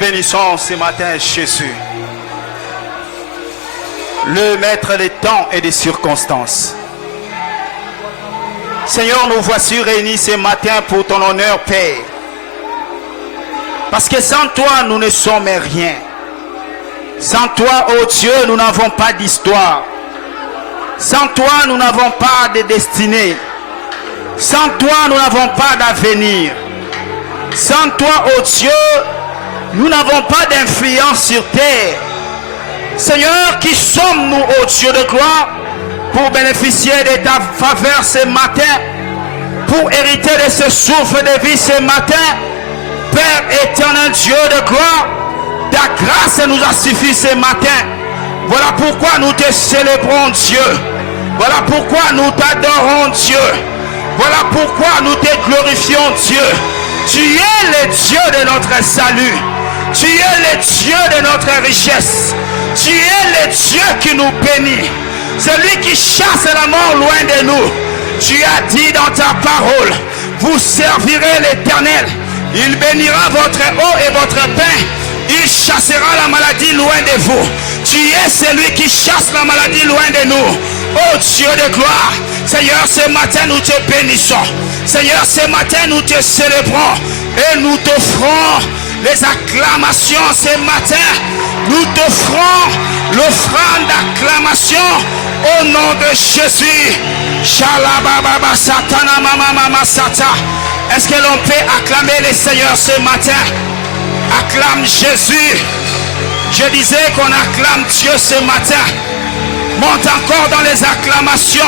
bénissons ce matin, Jésus, le maître des temps et des circonstances. Seigneur, nous voici réunis ce matin pour ton honneur, Père. Parce que sans toi, nous ne sommes rien. Sans toi, ô Dieu, nous n'avons pas d'histoire. Sans toi, nous n'avons pas de destinée. Sans toi, nous n'avons pas d'avenir. Sans toi, ô Dieu, nous n'avons pas d'influence sur terre. Seigneur, qui sommes-nous, ô Dieu de gloire, pour bénéficier de ta faveur ce matin, pour hériter de ce souffle de vie ce matin? Père éternel, Dieu de gloire, ta grâce nous a suffi ce matin. Voilà pourquoi nous te célébrons, Dieu. Voilà pourquoi nous t'adorons, Dieu. Voilà pourquoi nous te glorifions, Dieu. Tu es le Dieu de notre salut. Tu es le Dieu de notre richesse. Tu es le Dieu qui nous bénit. Celui qui chasse la mort loin de nous. Tu as dit dans ta parole, vous servirez l'Éternel. Il bénira votre eau et votre pain. Il chassera la maladie loin de vous. Tu es celui qui chasse la maladie loin de nous. Oh Dieu de gloire, Seigneur, ce matin nous te bénissons. Seigneur, ce matin nous te célébrons et nous t'offrons les acclamations ce matin. Nous t'offrons l'offrande d'acclamation au nom de Jésus. Shalababa satana mama sata. Est-ce que l'on peut acclamer le Seigneur ce matin? Acclame Jésus. Je disais qu'on acclame Dieu ce matin. Monte encore dans les acclamations.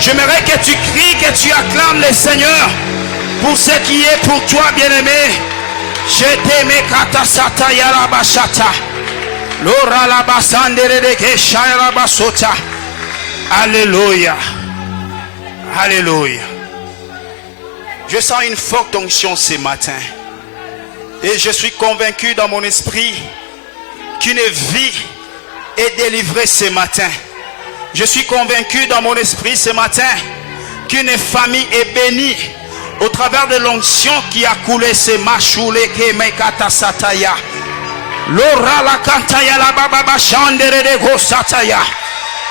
J'aimerais que tu cries, que tu acclames le Seigneur pour ce qui est pour toi, bien-aimé. Je t'aime kata sata yarabashata. Lora la basandere de keshaya basota. Alléluia. Alléluia. Je sens une forte onction ce matin. Et je suis convaincu dans mon esprit qu'une vie est délivrée ce matin. Je suis convaincu dans mon esprit ce matin qu'une famille est bénie au travers de l'onction qui a coulé ce machoulé que mekata sataya. Lora la kantaya la baba chandere de go sataya.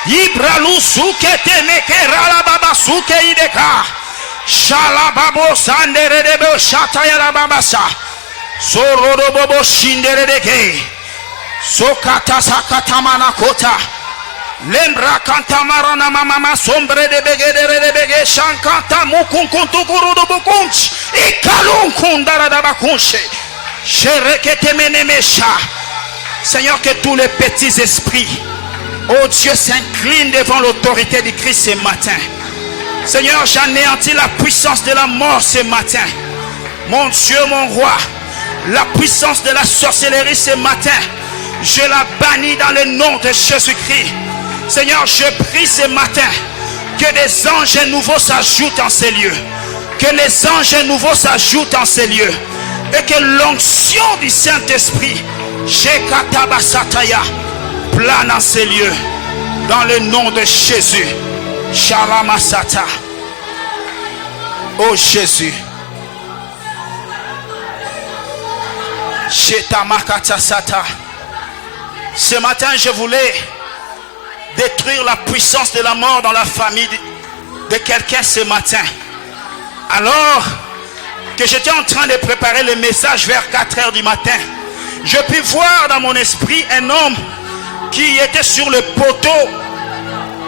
Ibralu suke te mekera la baba suke ideka. Shala babo sandere de bo shataya la baba sa. Sorodo bobo shindere de ke. Sokata sakata manakota. Lembra kantamara na mama sombre de begedere de bege shankanta mukunkuntu kurudu bukunch. Ikalun kundara da bakunche. Sherekete menemesha. Seigneur, que tous les petits esprits, oh Dieu, s'inclinent devant l'autorité du Christ ce matin. Seigneur, j'anéantis la puissance de la mort ce matin. Mon Dieu, mon roi, la puissance de la sorcellerie ce matin, je la bannis dans le nom de Jésus-Christ. Seigneur, je prie ce matin que des anges nouveaux s'ajoutent en ces lieux. Que les anges nouveaux s'ajoutent en ces lieux. Et que l'onction du Saint-Esprit, Shekatabasataya, plane en ces lieux. Dans le nom de Jésus. Shalamasata. Oh Jésus. Shetamacatasata. Ce matin, je voulais détruire la puissance de la mort dans la famille de quelqu'un ce matin. Alors que j'étais en train de préparer le message vers 4 heures du matin, je pus voir dans mon esprit un homme qui était sur le poteau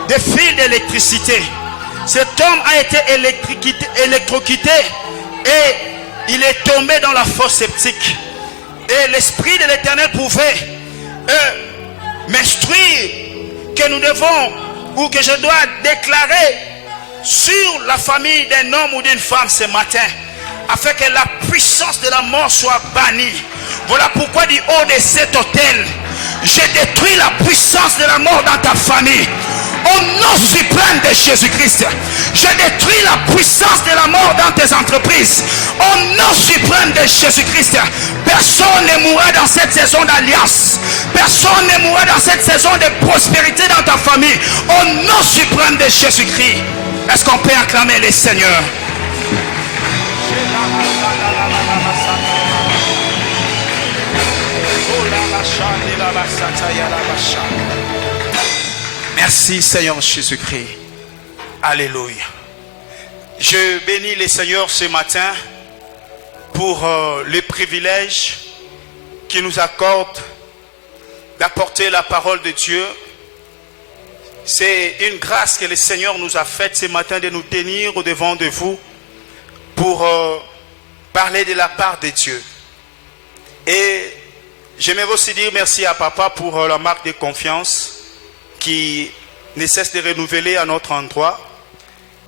des fils d'électricité. Cet homme a été électrocuté et il est tombé dans la fosse septique. Et l'Esprit de l'Éternel pouvait m'instruire que nous devons, ou que je dois déclarer sur la famille d'un homme ou d'une femme ce matin, afin que la puissance de la mort soit bannie. Voilà pourquoi du haut de cet autel, je détruis la puissance de la mort dans ta famille. Au nom suprême de Jésus-Christ, je détruis la puissance de la mort dans tes entreprises. Au nom suprême de Jésus-Christ, personne ne mourra dans cette saison d'alliance. Personne ne mourra dans cette saison de prospérité dans ta famille. Au nom suprême de Jésus-Christ. Est-ce qu'on peut acclamer le Seigneur? Merci Seigneur Jésus-Christ. Alléluia. Je bénis le Seigneur ce matin pour le privilège qu'il nous accorde d'apporter la parole de Dieu. C'est une grâce que le Seigneur nous a faite ce matin de nous tenir au devant de vous pour parler de la part de Dieu. Et j'aimerais aussi dire merci à Papa pour la marque de confiance qui ne cesse de renouveler à notre endroit.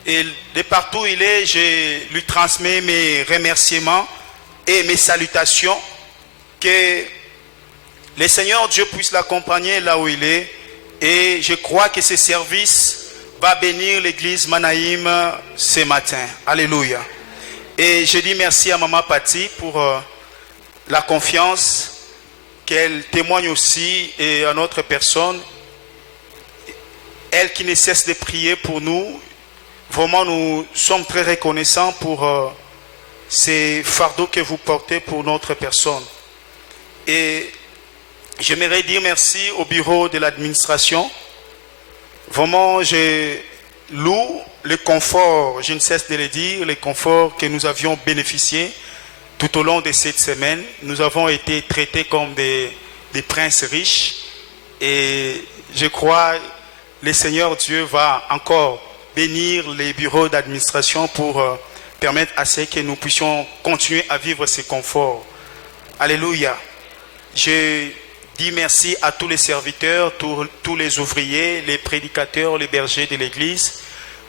Et de partout où il est, je lui transmets mes remerciements et mes salutations. Que le Seigneur Dieu puisse l'accompagner là où il est. Et je crois que ce service va bénir l'église Manaïm ce matin. Alléluia. Et je dis merci à Maman Patti pour la confiance qu'elle témoigne aussi et à notre personne. Elle qui ne cesse de prier pour nous. Vraiment, nous sommes très reconnaissants pour ces fardeaux que vous portez pour notre personne. Et j'aimerais dire merci au bureau de l'administration. Vraiment, je loue le confort, je ne cesse de le dire, le confort que nous avions bénéficié tout au long de cette semaine. Nous avons été traités comme des princes riches. Et je crois que le Seigneur Dieu va encore bénir les bureaux d'administration pour permettre à ce que nous puissions continuer à vivre ce confort. Alléluia. Je dis merci à tous les serviteurs, tous les ouvriers, les prédicateurs, les bergers de l'église.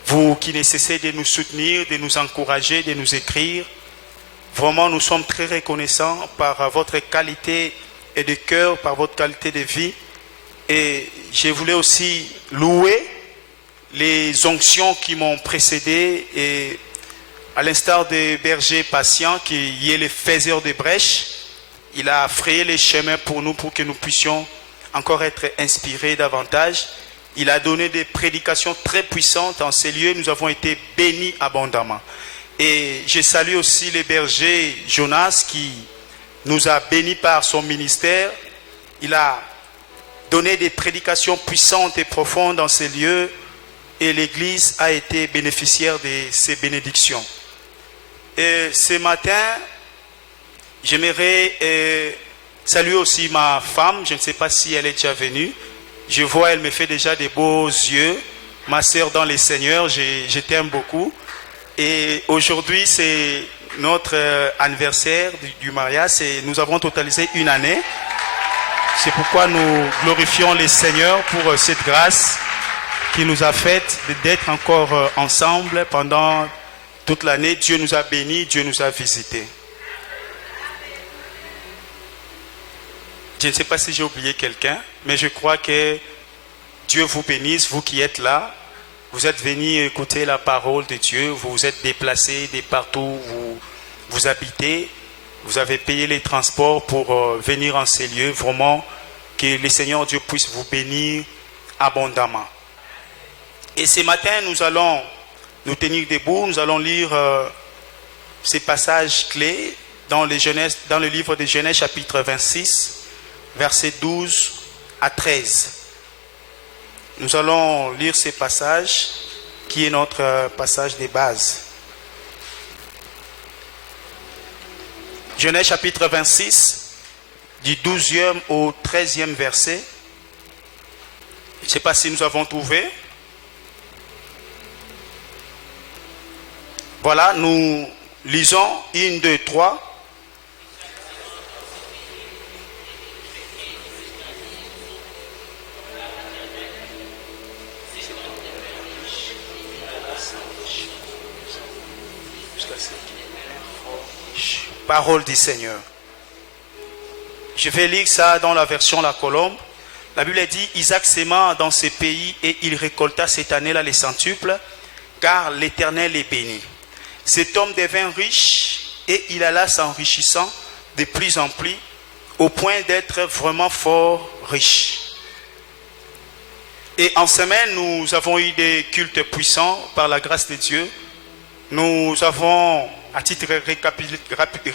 Vous qui ne cessez de nous soutenir, de nous encourager, de nous écrire. Vraiment, nous sommes très reconnaissants par votre qualité et de cœur, par votre qualité de vie. Et je voulais aussi louer les onctions qui m'ont précédé, et à l'instar des bergers patients qui est le faiseur de brèches, il a frayé les chemins pour nous pour que nous puissions encore être inspirés davantage. Il a donné des prédications très puissantes en ces lieux. Nous avons été bénis abondamment. Et je salue aussi le berger Jonas qui nous a bénis par son ministère. Il a donné des prédications puissantes et profondes dans ces lieux. Et l'Église a été bénéficiaire de ces bénédictions. Et ce matin, j'aimerais saluer aussi ma femme. Je ne sais pas si elle est déjà venue. Je vois, elle me fait déjà des beaux yeux. Ma sœur dans le Seigneur, je t'aime beaucoup. Et aujourd'hui, c'est notre anniversaire du mariage. Nous avons totalisé 1 année. C'est pourquoi nous glorifions le Seigneur pour cette grâce qui nous a fait d'être encore ensemble pendant toute l'année. Dieu nous a bénis, Dieu nous a visités. Je ne sais pas si j'ai oublié quelqu'un, mais je crois que Dieu vous bénisse, vous qui êtes là. Vous êtes venus écouter la parole de Dieu, vous vous êtes déplacés de partout où vous habitez. Vous avez payé les transports pour venir en ces lieux. Vraiment, que le Seigneur Dieu puisse vous bénir abondamment. Et ce matin, nous allons nous tenir debout. Nous allons lire ces passages clés dans le livre de Genèse, chapitre 26, versets 12 à 13. Nous allons lire ces passages qui est notre passage de base. Genèse chapitre 26, du 12e au 13e verset. Je ne sais pas si nous avons trouvé. Voilà, nous lisons 1, 2, 3. Parole du Seigneur. Je vais lire ça dans la version La Colombe. La Bible dit: Isaac s'aima dans ce pays et il récolta cette année-là les centuples, car l'Éternel est béni. Cet homme devint riche et il alla s'enrichissant de plus en plus au point d'être vraiment fort riche. Et en semaine, nous avons eu des cultes puissants par la grâce de Dieu. Nous avons, à titre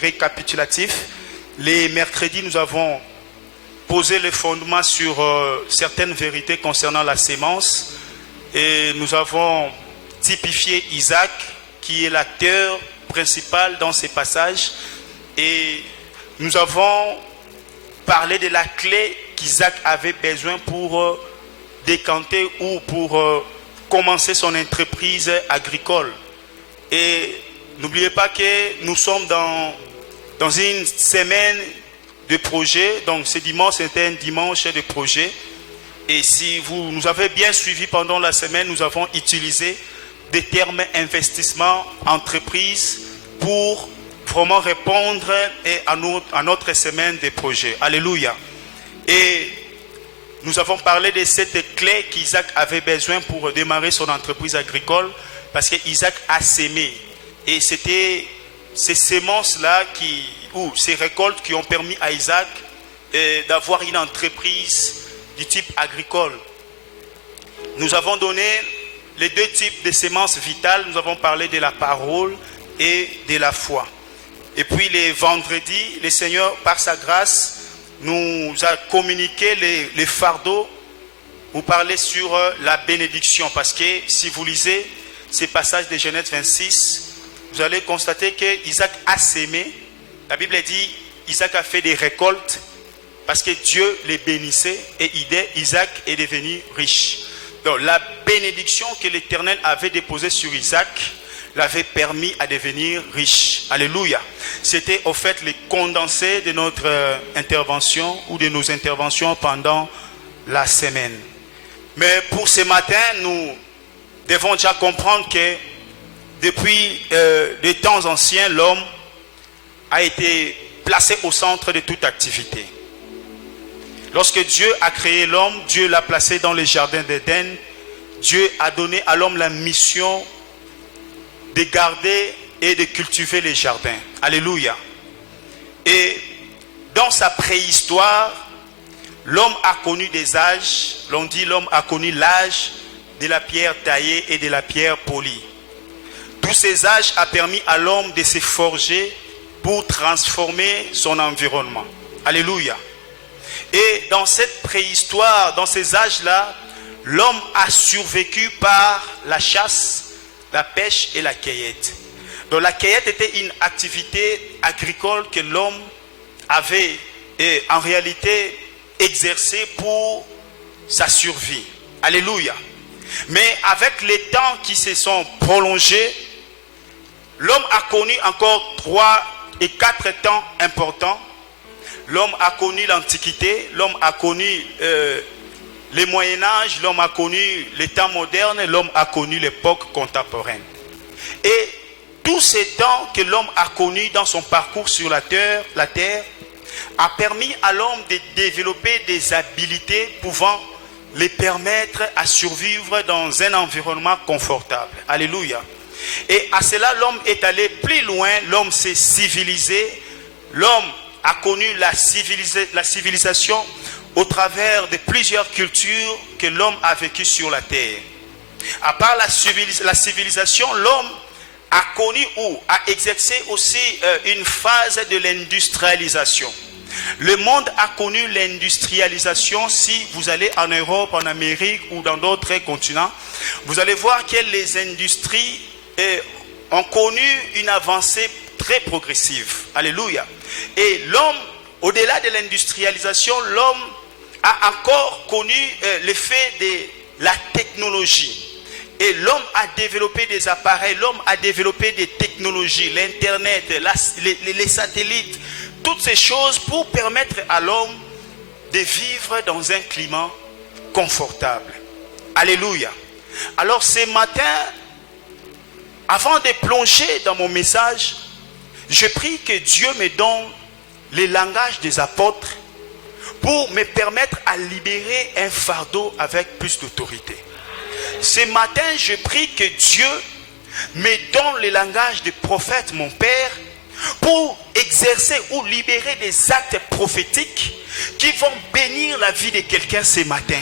récapitulatif, les mercredis, nous avons posé le fondement sur certaines vérités concernant la sémence. Et nous avons typifié Isaac, qui est l'acteur principal dans ces passages. Et nous avons parlé de la clé qu'Isaac avait besoin pour décanter ou pour commencer son entreprise agricole. Et n'oubliez pas que nous sommes dans une semaine de projet. Donc ce dimanche, c'était un dimanche de projet. Et si vous nous avez bien suivi pendant la semaine, nous avons utilisé des termes investissement, entreprise pour vraiment répondre à notre semaine de projet. Alléluia. Et nous avons parlé de cette clé qu'Isaac avait besoin pour démarrer son entreprise agricole, parce qu'Isaac a sémé. Et c'était ces semences-là ou ces récoltes qui ont permis à Isaac d'avoir une entreprise du type agricole. Nous avons donné les deux types de semences vitales. Nous avons parlé de la parole et de la foi. Et puis les vendredis, le Seigneur, par sa grâce, nous a communiqué les fardeaux. Vous parlez sur la bénédiction. Parce que si vous lisez ces passages de Genèse 26, vous allez constater que Isaac a sémé. La Bible dit Isaac a fait des récoltes parce que Dieu les bénissait et Isaac est devenu riche. Donc la bénédiction que l'Éternel avait déposée sur Isaac l'avait permis à devenir riche. Alléluia. C'était au fait le condensé de notre intervention ou de nos interventions pendant la semaine. Mais pour ce matin, nous devons déjà comprendre que depuis des temps anciens, l'homme a été placé au centre de toute activité. Lorsque Dieu a créé l'homme, Dieu l'a placé dans le jardin d'Éden. Dieu a donné à l'homme la mission de garder et de cultiver les jardins. Alléluia. Et dans sa préhistoire, l'homme a connu des âges. L'on dit l'homme a connu l'âge de la pierre taillée et de la pierre polie. Tous ces âges ont permis à l'homme de se forger pour transformer son environnement. Alléluia. Et dans cette préhistoire, dans ces âges-là, l'homme a survécu par la chasse, la pêche et la cueillette. Donc la cueillette était une activité agricole que l'homme avait en réalité exercée pour sa survie. Alléluia. Mais avec les temps qui se sont prolongés, l'homme a connu encore 3 et 4 temps importants. L'homme a connu l'Antiquité, l'homme a connu le Moyen-Âge, l'homme a connu les temps modernes, l'homme a connu l'époque contemporaine. Et tous ces temps que l'homme a connus dans son parcours sur la terre a permis à l'homme de développer des habiletés pouvant les permettre à survivre dans un environnement confortable. Alléluia. Et à cela, l'homme est allé plus loin, l'homme s'est civilisé, l'homme a connu la civilisation au travers de plusieurs cultures que l'homme a vécues sur la terre. À part la civilisation, l'homme a connu ou a exercé aussi une phase de l'industrialisation. Le monde a connu l'industrialisation. Si vous allez en Europe, en Amérique ou dans d'autres continents, vous allez voir que les industries ont connu une avancée très progressive. Alléluia. Et l'homme, au-delà de l'industrialisation, l'homme a encore connu l'effet de la technologie. Et l'homme a développé des appareils, l'homme a développé des technologies, l'Internet, les satellites, toutes ces choses pour permettre à l'homme de vivre dans un climat confortable. Alléluia. Alors ce matin, avant de plonger dans mon message, je prie que Dieu me donne le langage des apôtres pour me permettre à libérer un fardeau avec plus d'autorité. Ce matin, je prie que Dieu me donne le langage des prophètes, mon Père, pour exercer ou libérer des actes prophétiques qui vont bénir la vie de quelqu'un ce matin.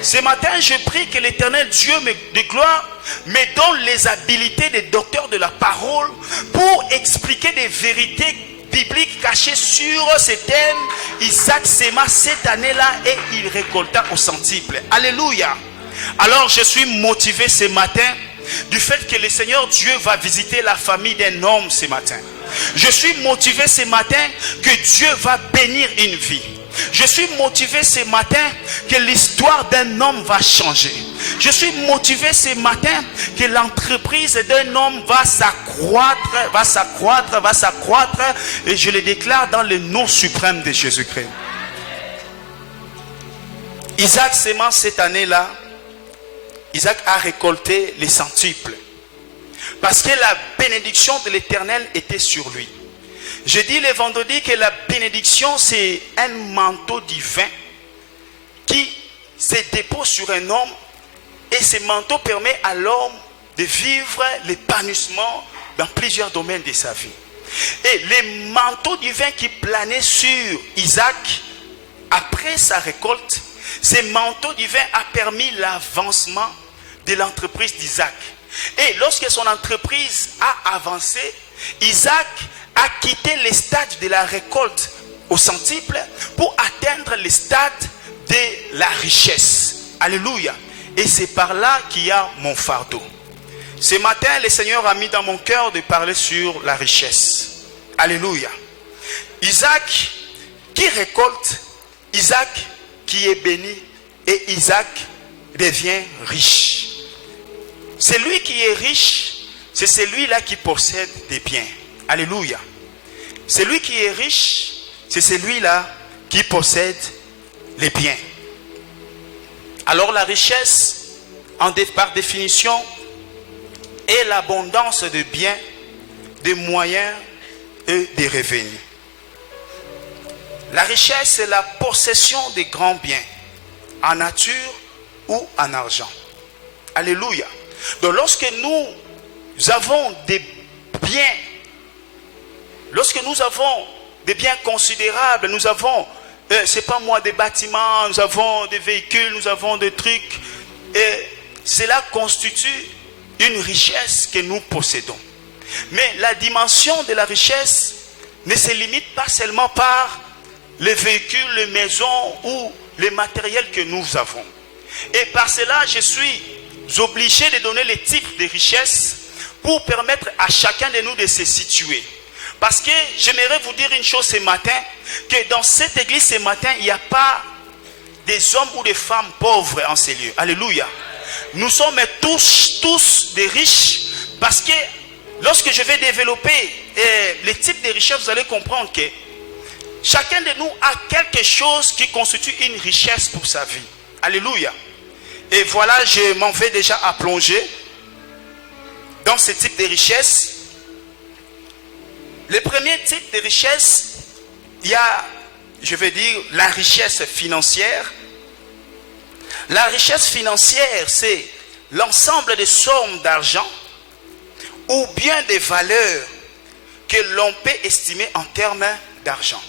Ce matin, je prie que l'Éternel Dieu de gloire me donne les habiletés des docteurs de la parole pour expliquer des vérités biblique caché sur ces thèmes. Isaac sema cette année-là et il récolta au centuple. Alléluia. Alors je suis motivé ce matin du fait que le Seigneur Dieu va visiter la famille d'un homme ce matin. Je suis motivé ce matin que Dieu va bénir une vie. Je suis motivé ce matin que l'histoire d'un homme va changer. Je suis motivé ce matin que l'entreprise d'un homme va s'accroître, et je le déclare dans le nom suprême de Jésus-Christ. Isaac sema cette année-là, Isaac a récolté les centuples parce que la bénédiction de l'Éternel était sur lui. Je dis le vendredi que la bénédiction, c'est un manteau divin qui se dépose sur un homme, et ce manteau permet à l'homme de vivre l'épanouissement dans plusieurs domaines de sa vie. Et le manteau divin qui planait sur Isaac après sa récolte, ce manteau divin a permis l'avancement de l'entreprise d'Isaac. Et lorsque son entreprise a avancé, Isaac a quitté les stades de la récolte au centuple pour atteindre les stades de la richesse. Alléluia. Et c'est par là qu'il y a mon fardeau. Ce matin, le Seigneur a mis dans mon cœur de parler sur la richesse. Alléluia. Isaac qui récolte, Isaac qui est béni, et Isaac devient riche. Celui qui est riche, c'est celui-là qui possède des biens. Alléluia. Celui qui est riche, c'est celui-là qui possède les biens. Alors la richesse, par définition, est l'abondance de biens, de moyens et de revenus. La richesse, c'est la possession de grands biens, en nature ou en argent. Alléluia. Donc lorsque nous avons des biens, lorsque nous avons des biens considérables, nous avons, c'est pas moi, des bâtiments, nous avons des véhicules, nous avons des trucs, et cela constitue une richesse que nous possédons. Mais la dimension de la richesse ne se limite pas seulement par les véhicules, les maisons ou les matériels que nous avons. Et par cela, je suis obligé de donner les types de richesses pour permettre à chacun de nous de se situer. Parce que j'aimerais vous dire une chose ce matin, que dans cette église ce matin, il n'y a pas des hommes ou des femmes pauvres en ces lieux. Alléluia. Nous sommes tous des riches, parce que lorsque je vais développer les types de richesses, vous allez comprendre que chacun de nous a quelque chose qui constitue une richesse pour sa vie. Alléluia. Et voilà, je m'en vais déjà à plonger dans ce type de richesse. Le premier type de richesse, il y a, je vais dire, la richesse financière. La richesse financière, c'est l'ensemble des sommes d'argent ou bien des valeurs que l'on peut estimer en termes d'argent.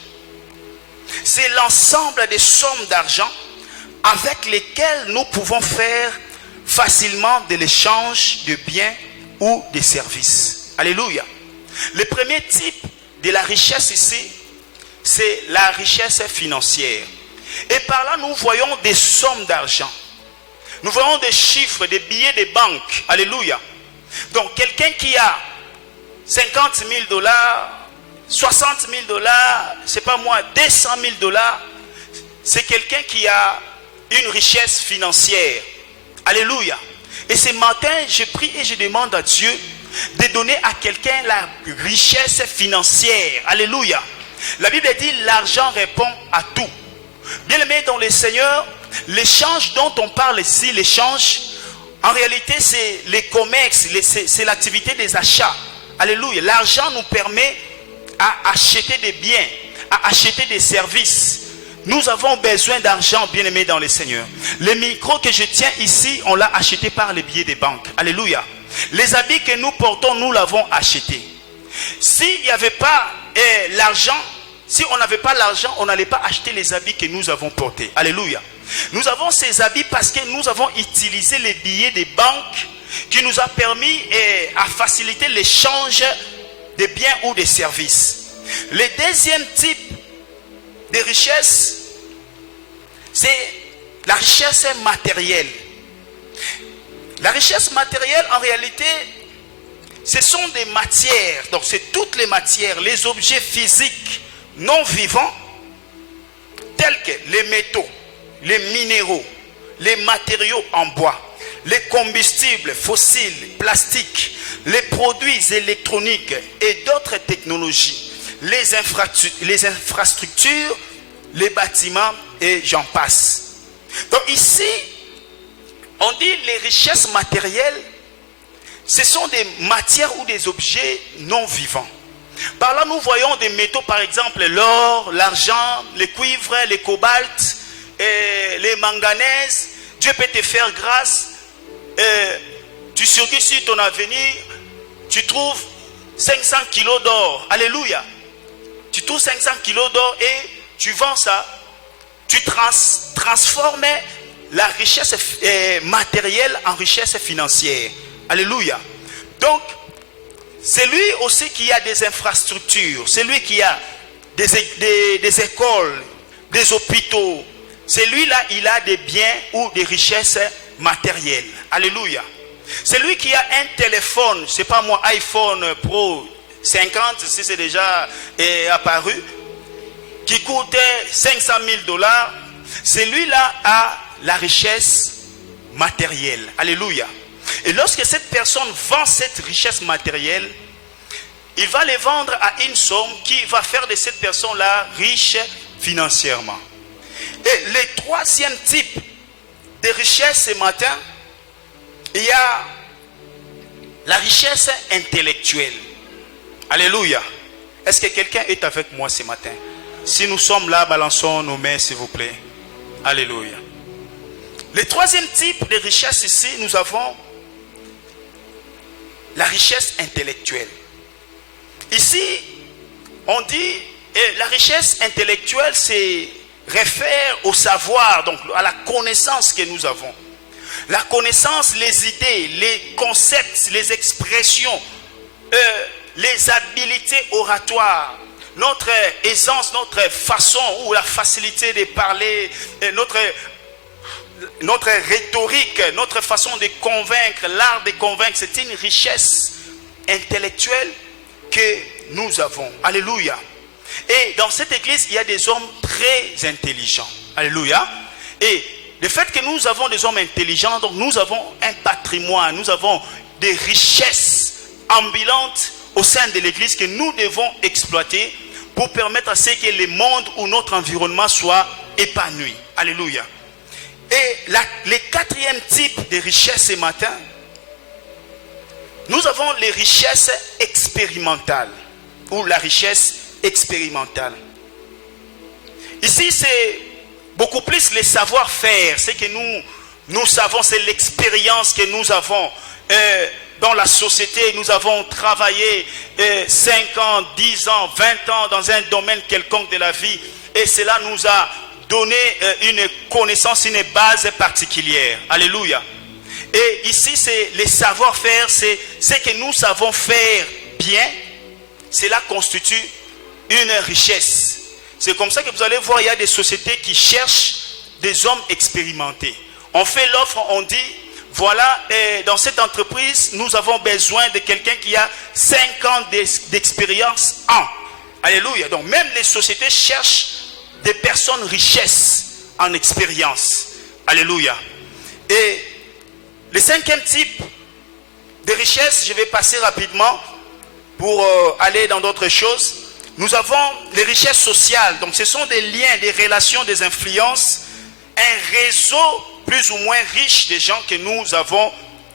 C'est l'ensemble des sommes d'argent avec lesquelles nous pouvons faire facilement de l'échange de biens ou de services. Alléluia. Le premier type de la richesse ici, c'est la richesse financière. Et par là, nous voyons des sommes d'argent. Nous voyons des chiffres, des billets de banque. Alléluia. Donc, quelqu'un qui a 50 000 $, 60 000 $, c'est pas moi, 200 000 $, c'est quelqu'un qui a une richesse financière. Alléluia. Et ce matin, je prie et je demande à Dieu de donner à quelqu'un la richesse financière. Alléluia. La Bible dit l'argent répond à tout. Bien aimé dans le Seigneur, l'échange dont on parle ici, l'échange, en réalité c'est les commerces, c'est l'activité des achats. Alléluia. L'argent nous permet à acheter des biens, à acheter des services. Nous avons besoin d'argent, bien aimé dans le Seigneur. Le micro que je tiens ici, on l'a acheté par les billets des banques. Alléluia. Les habits que nous portons, nous l'avons acheté. S'il n'y avait pas l'argent, si on n'avait pas l'argent, on n'allait pas acheter les habits que nous avons portés. Alléluia. Nous avons ces habits parce que nous avons utilisé les billets des banques qui nous a permis à faciliter l'échange des biens ou des services. Le deuxième type de richesse, c'est la richesse matérielle. La richesse matérielle, en réalité, ce sont des matières. Donc, c'est toutes les matières, les objets physiques non vivants, tels que les métaux, les minéraux, les matériaux en bois, les combustibles fossiles, plastiques, les produits électroniques et d'autres technologies, les infrastructures, les bâtiments et j'en passe. Donc ici, on dit les richesses matérielles, ce sont des matières ou des objets non vivants. Par là, nous voyons des métaux, par exemple l'or, l'argent, le cuivre, le cobalt, les manganèses. Dieu peut te faire grâce. Tu circules sur ton avenir, tu trouves 500 kilos d'or. Alléluia. Tu trouves 500 kilos d'or et tu vends ça. Tu transformes la richesse matérielle en richesse financière. Alléluia. Donc, c'est lui aussi qui a des infrastructures. C'est lui qui a des écoles, des hôpitaux. C'est lui-là, il a des biens ou des richesses matérielles. Alléluia. C'est lui qui a un téléphone, c'est pas moi, iPhone Pro 50, si c'est déjà apparu, qui coûte 500 000 $. C'est lui-là a la richesse matérielle. Alléluia. Et lorsque cette personne vend cette richesse matérielle, il va les vendre à une somme qui va faire de cette personne-là riche financièrement. Et le troisième type de richesse ce matin, il y a la richesse intellectuelle. Alléluia. Est-ce que quelqu'un est avec moi ce matin? Si nous sommes là, balançons nos mains s'il vous plaît. Alléluia. Le troisième type de richesse ici, nous avons la richesse intellectuelle. Ici, on dit, la richesse intellectuelle, c'est réfère au savoir, donc à la connaissance que nous avons. La connaissance, les idées, les concepts, les expressions, les habiletés oratoires, notre aisance, notre façon ou la facilité de parler, notre rhétorique, notre façon de convaincre, l'art de convaincre, c'est une richesse intellectuelle que nous avons. Alléluia. Et dans cette église, il y a des hommes très intelligents. Alléluia. Et le fait que nous avons des hommes intelligents, donc nous avons un patrimoine, nous avons des richesses ambulantes au sein de l'église que nous devons exploiter pour permettre à ce que le monde ou notre environnement soit épanoui. Alléluia. Et le quatrième type de richesse ce matin, nous avons les richesses expérimentales ou la richesse expérimentale. Ici, c'est beaucoup plus le savoir-faire. Ce que nous savons, c'est l'expérience que nous avons dans la société. Nous avons travaillé 5 ans, 10 ans, 20 ans dans un domaine quelconque de la vie. Et cela nous a donné une connaissance, une base particulière. Alléluia. Et ici, c'est le savoir-faire, c'est ce que nous savons faire bien. Cela constitue une richesse. C'est comme ça que vous allez voir, il y a des sociétés qui cherchent des hommes expérimentés. On fait l'offre, on dit, voilà, dans cette entreprise, nous avons besoin de quelqu'un qui a 5 ans d'expérience en. Alléluia. Donc même les sociétés cherchent des personnes richesses en expérience. Alléluia. Et le cinquième type de richesse, je vais passer rapidement pour aller dans d'autres choses. Nous avons les richesses sociales. Donc ce sont des liens, des relations, des influences, un réseau plus ou moins riche de gens que nous avons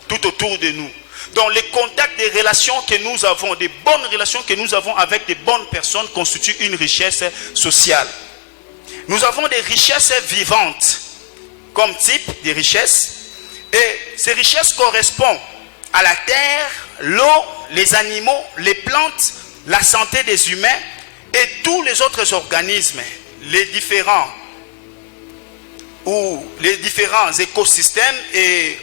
tout autour de nous. Donc les contacts, des relations que nous avons, des bonnes relations que nous avons avec des bonnes personnes constituent une richesse sociale. Nous avons des richesses vivantes comme type de richesses. Et ces richesses correspondent à la terre, l'eau, les animaux, les plantes, la santé des humains et tous les autres organismes, les différents écosystèmes et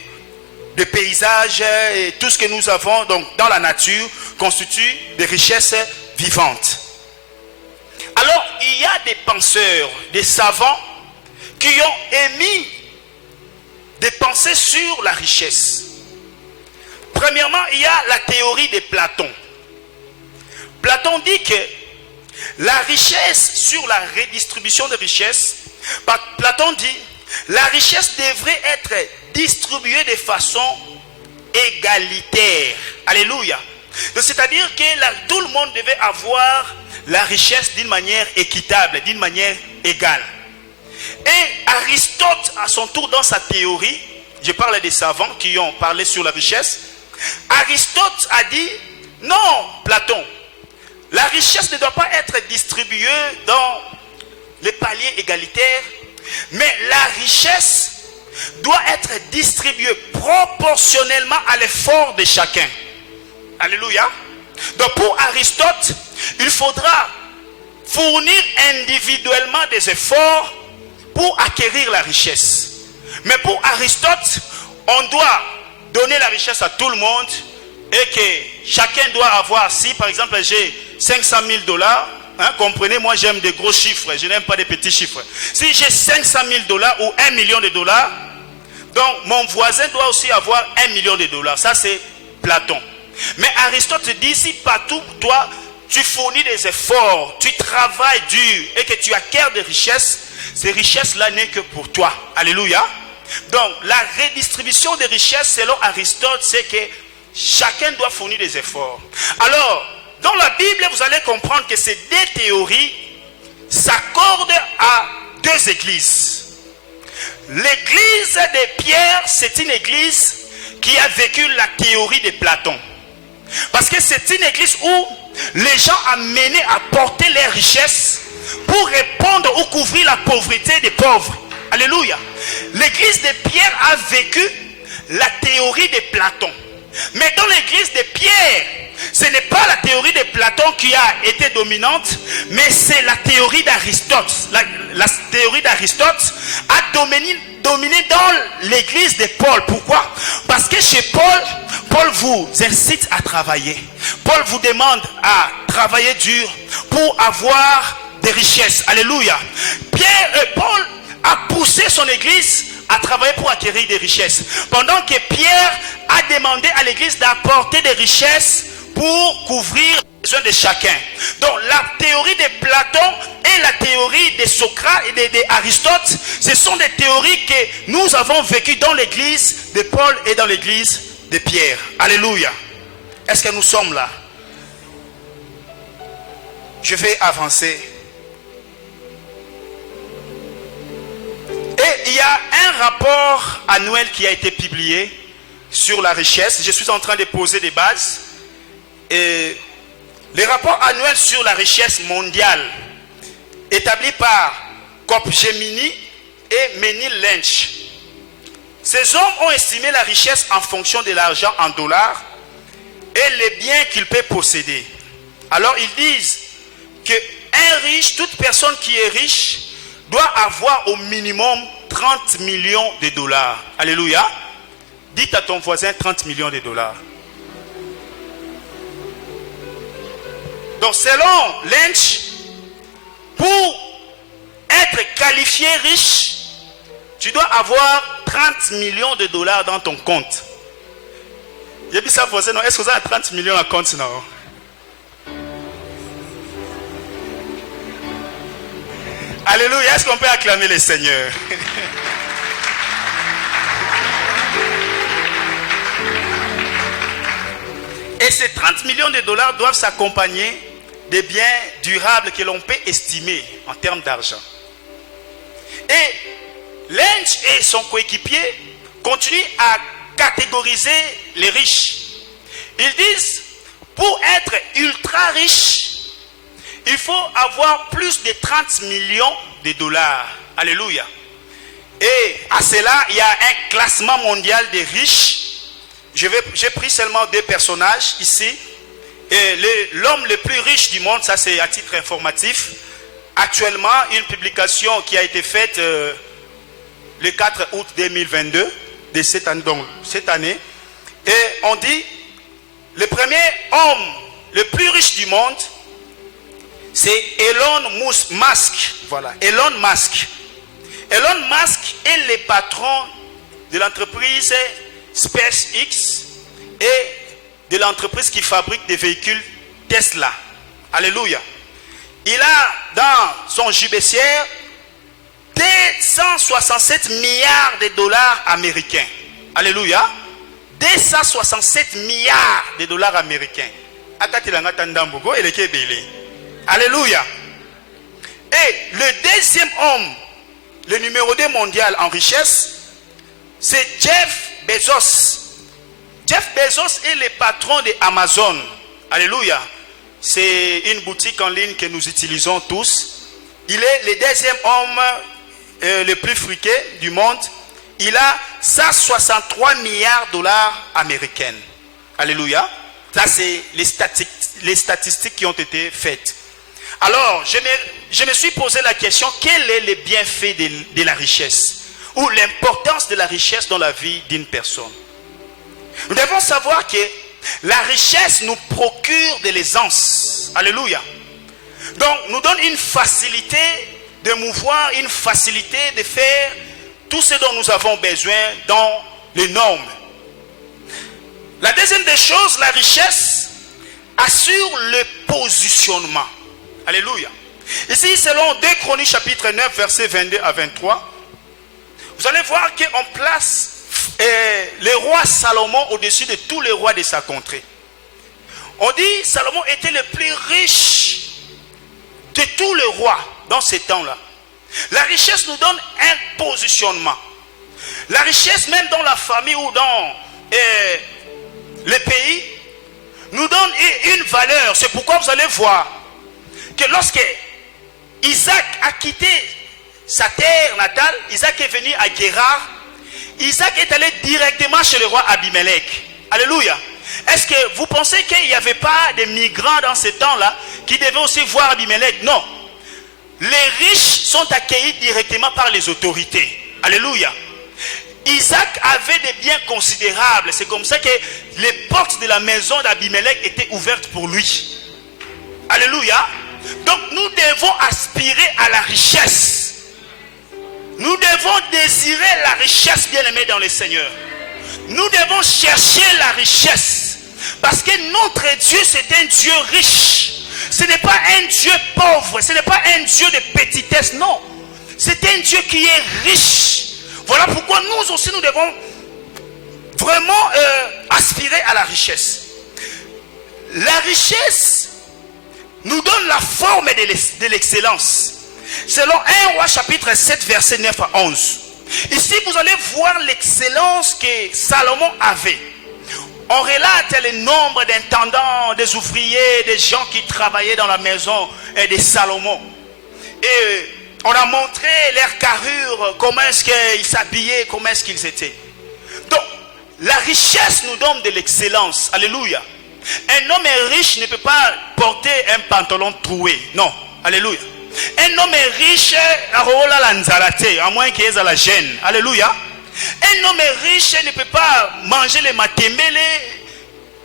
de paysages et tout ce que nous avons donc dans la nature constitue des richesses vivantes. il y a des penseurs, des savants qui ont émis des pensées sur la richesse. Premièrement, il y a la théorie de Platon. Platon dit que la richesse, sur la redistribution de richesses, Platon dit la richesse devrait être distribuée de façon égalitaire. Alléluia. C'est-à-dire que tout le monde devait avoir la richesse d'une manière équitable, d'une manière égale. Et Aristote, à son tour, dans sa théorie, je parle des savants qui ont parlé sur la richesse, Aristote a dit, non, Platon, la richesse ne doit pas être distribuée dans les paliers égalitaires, mais la richesse doit être distribuée proportionnellement à l'effort de chacun. Alléluia. Donc pour Aristote, il faudra fournir individuellement des efforts pour acquérir la richesse. Mais pour Aristote, on doit donner la richesse à tout le monde et que chacun doit avoir, si par exemple j'ai 500 000 dollars, comprenez, moi j'aime des gros chiffres, je n'aime pas des petits chiffres. Si j'ai 500 000 dollars ou 1 million de dollars, donc mon voisin doit aussi avoir 1 million de dollars. Ça c'est Platon. Mais Aristote dit, si partout toi tu fournis des efforts, tu travailles dur et que tu acquiers des richesses, ces richesses-là n'est que pour toi. Alléluia. Donc la redistribution des richesses selon Aristote, c'est que chacun doit fournir des efforts. Alors, dans la Bible, vous allez comprendre que ces deux théories s'accordent à deux églises. L'église de Pierre, c'est une église qui a vécu la théorie de Platon. Parce que c'est une église où les gens amenés à porter leurs richesses pour répondre ou couvrir la pauvreté des pauvres. Alléluia. L'église de Pierre a vécu la théorie de Platon. Mais dans l'église de Pierre, ce n'est pas la théorie de Platon qui a été dominante, mais c'est la théorie d'Aristote. La théorie d'Aristote a dominé dans l'église de Paul. Pourquoi? Parce que chez Paul, Paul vous incite à travailler. Paul vous demande à travailler dur pour avoir des richesses. Alléluia. Paul a poussé son église à travailler pour acquérir des richesses. Pendant que Pierre a demandé à l'église d'apporter des richesses pour couvrir les besoins de chacun. Donc la théorie de Platon et la théorie de Socrate et d'Aristote, ce sont des théories que nous avons vécues dans l'église de Paul et dans l'église de Pierre. Alléluia. Est-ce que nous sommes là? Je vais avancer. Et il y a un rapport annuel qui a été publié sur la richesse. Je suis en train de poser des bases. Et le rapport annuel sur la richesse mondiale établi par Capgemini et Merrill Lynch. Ces hommes ont estimé la richesse en fonction de l'argent en dollars et les biens qu'il peut posséder. Alors ils disent qu'un riche, toute personne qui est riche, doit avoir au minimum 30 millions de dollars. Alléluia. Dites à ton voisin 30 millions de dollars. Donc selon Lynch, pour être qualifié riche, tu dois avoir 30 millions de dollars dans ton compte. Il y a dit ça, voisin, non? Est-ce que vous avez 30 millions en compte, non? Alléluia. Est-ce qu'on peut acclamer le Seigneur? Et ces 30 millions de dollars doivent s'accompagner des biens durables que l'on peut estimer en termes d'argent. Et Lynch et son coéquipier continuent à catégoriser les riches. Ils disent, pour être ultra riche, il faut avoir plus de 30 millions de dollars. Alléluia. Et à cela, il y a un classement mondial des riches. J'ai pris seulement deux personnages ici. Et l'homme le plus riche du monde, ça c'est à titre informatif. Actuellement, une publication qui a été faite le 4 août 2022, de cette année. Et on dit, le premier homme le plus riche du monde, c'est Elon Musk. Voilà, Elon Musk. Elon Musk est le patron de l'entreprise SpaceX et de l'entreprise qui fabrique des véhicules Tesla. Alléluia. Il a dans son judiciaire 267 milliards de dollars américains. Alléluia. 267 milliards de dollars américains. Alléluia. Et le deuxième homme, le numéro 2 mondial en richesse, c'est Jeff Bezos. Jeff Bezos est le patron de Amazon. Alléluia. C'est une boutique en ligne que nous utilisons tous. Il est le deuxième homme le plus friqué du monde. Il a 163 milliards de dollars américains. Alléluia. Ça, c'est les statistiques qui ont été faites. Alors, je me suis posé la question, quel est le bienfait de la richesse? Ou l'importance de la richesse dans la vie d'une personne? Nous devons savoir que la richesse nous procure de l'aisance. Alléluia. Donc, nous donne une facilité de mouvoir, une facilité de faire tout ce dont nous avons besoin dans les normes. La deuxième des choses, la richesse assure le positionnement. Alléluia. Ici, selon 2 Chroniques chapitre 9, versets 22 à 23, vous allez voir qu'on place le roi Salomon au-dessus de tous les rois de sa contrée. On dit Salomon était le plus riche de tous les rois dans ces temps-là. La richesse nous donne un positionnement. La richesse, même dans la famille ou dans le pays, nous donne une valeur. C'est pourquoi vous allez voir que lorsque Isaac a quitté sa terre natale, Isaac est venu à Guérar, Isaac est allé directement chez le roi Abimelech. Alléluia. Est-ce que vous pensez qu'il n'y avait pas de migrants dans ce temps-là qui devaient aussi voir Abimelech? Non. Les riches sont accueillis directement par les autorités. Alléluia. Isaac avait des biens considérables. C'est comme ça que les portes de la maison d'Abimelech étaient ouvertes pour lui. Alléluia. Donc nous devons aspirer à la richesse. Nous devons désirer la richesse, bien-aimés dans le Seigneur. Nous devons chercher la richesse. Parce que notre Dieu, c'est un Dieu riche. Ce n'est pas un Dieu pauvre. Ce n'est pas un Dieu de petitesse. Non. C'est un Dieu qui est riche. Voilà pourquoi nous aussi, nous devons vraiment aspirer à la richesse. La richesse nous donne la forme de l'excellence. Selon 1 Roi chapitre 7 verset 9 à 11. Ici vous allez voir l'excellence que Salomon avait. On relate le nombre d'intendants, des ouvriers, des gens qui travaillaient dans la maison de Salomon. Et on a montré leur carrure, comment est-ce qu'ils s'habillaient, comment est-ce qu'ils étaient. Donc la richesse nous donne de l'excellence. Alléluia. Un homme riche ne peut pas porter un pantalon troué. Non. Alléluia. Un homme riche, à moins qu'il ait la gêne. Alléluia. Un homme riche ne peut pas manger les matembele,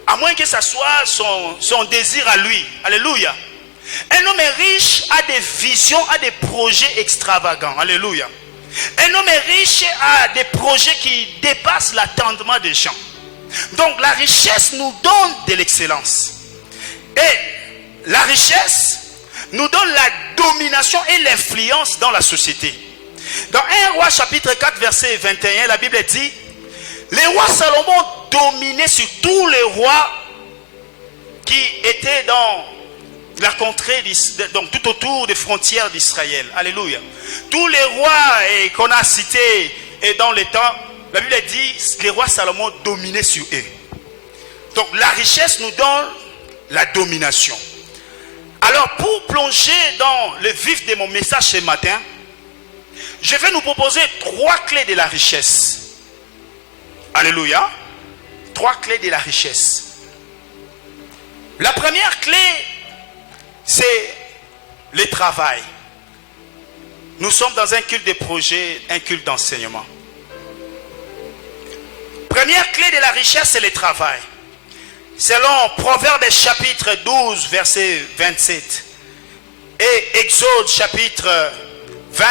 à moins que ce soit son désir à lui. Alléluia. Un homme riche a des visions, a des projets extravagants. Alléluia. Un homme riche a des projets qui dépassent l'attendement des gens. Donc la richesse nous donne de l'excellence. Et la richesse nous donne la domination et l'influence dans la société. Dans 1 Roi chapitre 4 verset 21, la Bible dit: le roi Salomon dominait sur tous les rois qui étaient dans la contrée, donc tout autour des frontières d'Israël. Alléluia. Tous les rois qu'on a cités et dans les temps, la Bible dit que le roi Salomon dominait sur eux. Donc la richesse nous donne la domination. Alors pour plonger dans le vif de mon message ce matin, je vais nous proposer 3 clés de la richesse. Alléluia. 3 clés de la richesse. La première clé, c'est le travail. Nous sommes dans un culte de projet, un culte d'enseignement. Première clé de la richesse, c'est le travail. Selon Proverbes chapitre 12, verset 27. Et Exode chapitre 20,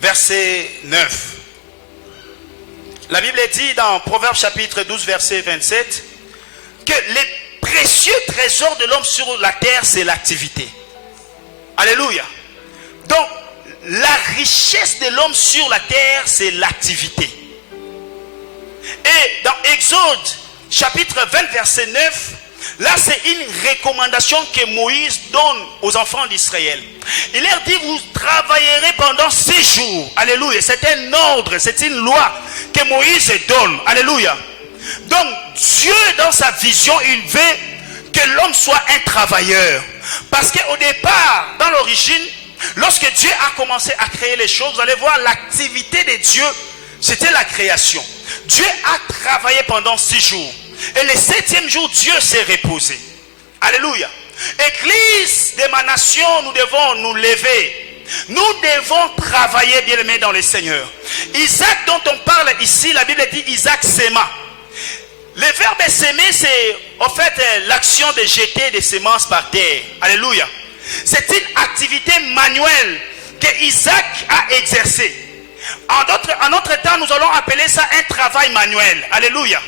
verset 9. La Bible dit dans Proverbes chapitre 12, verset 27, que les précieux trésors de l'homme sur la terre, c'est l'activité. Alléluia. Donc, la richesse de l'homme sur la terre, c'est l'activité. Et dans Exode chapitre 20, verset 9, là c'est une recommandation que Moïse donne aux enfants d'Israël. Il leur dit, vous travaillerez pendant 6 jours. Alléluia. C'est un ordre, c'est une loi que Moïse donne. Alléluia. Donc Dieu dans sa vision, il veut que l'homme soit un travailleur. Parce qu'au départ, dans l'origine, lorsque Dieu a commencé à créer les choses, vous allez voir l'activité de Dieu, c'était la création. Dieu a travaillé pendant 6 jours. Et le 7e jour, Dieu s'est reposé. Alléluia. Église de ma nation, nous devons nous lever. Nous devons travailler, bien-aimés dans le Seigneur. Isaac dont on parle ici, la Bible dit Isaac s'aima. Le verbe s'aimer, c'est en fait l'action de jeter des semences par terre. Alléluia. C'est une activité manuelle que Isaac a exercée. En notre temps, nous allons appeler ça un travail manuel. Alléluia.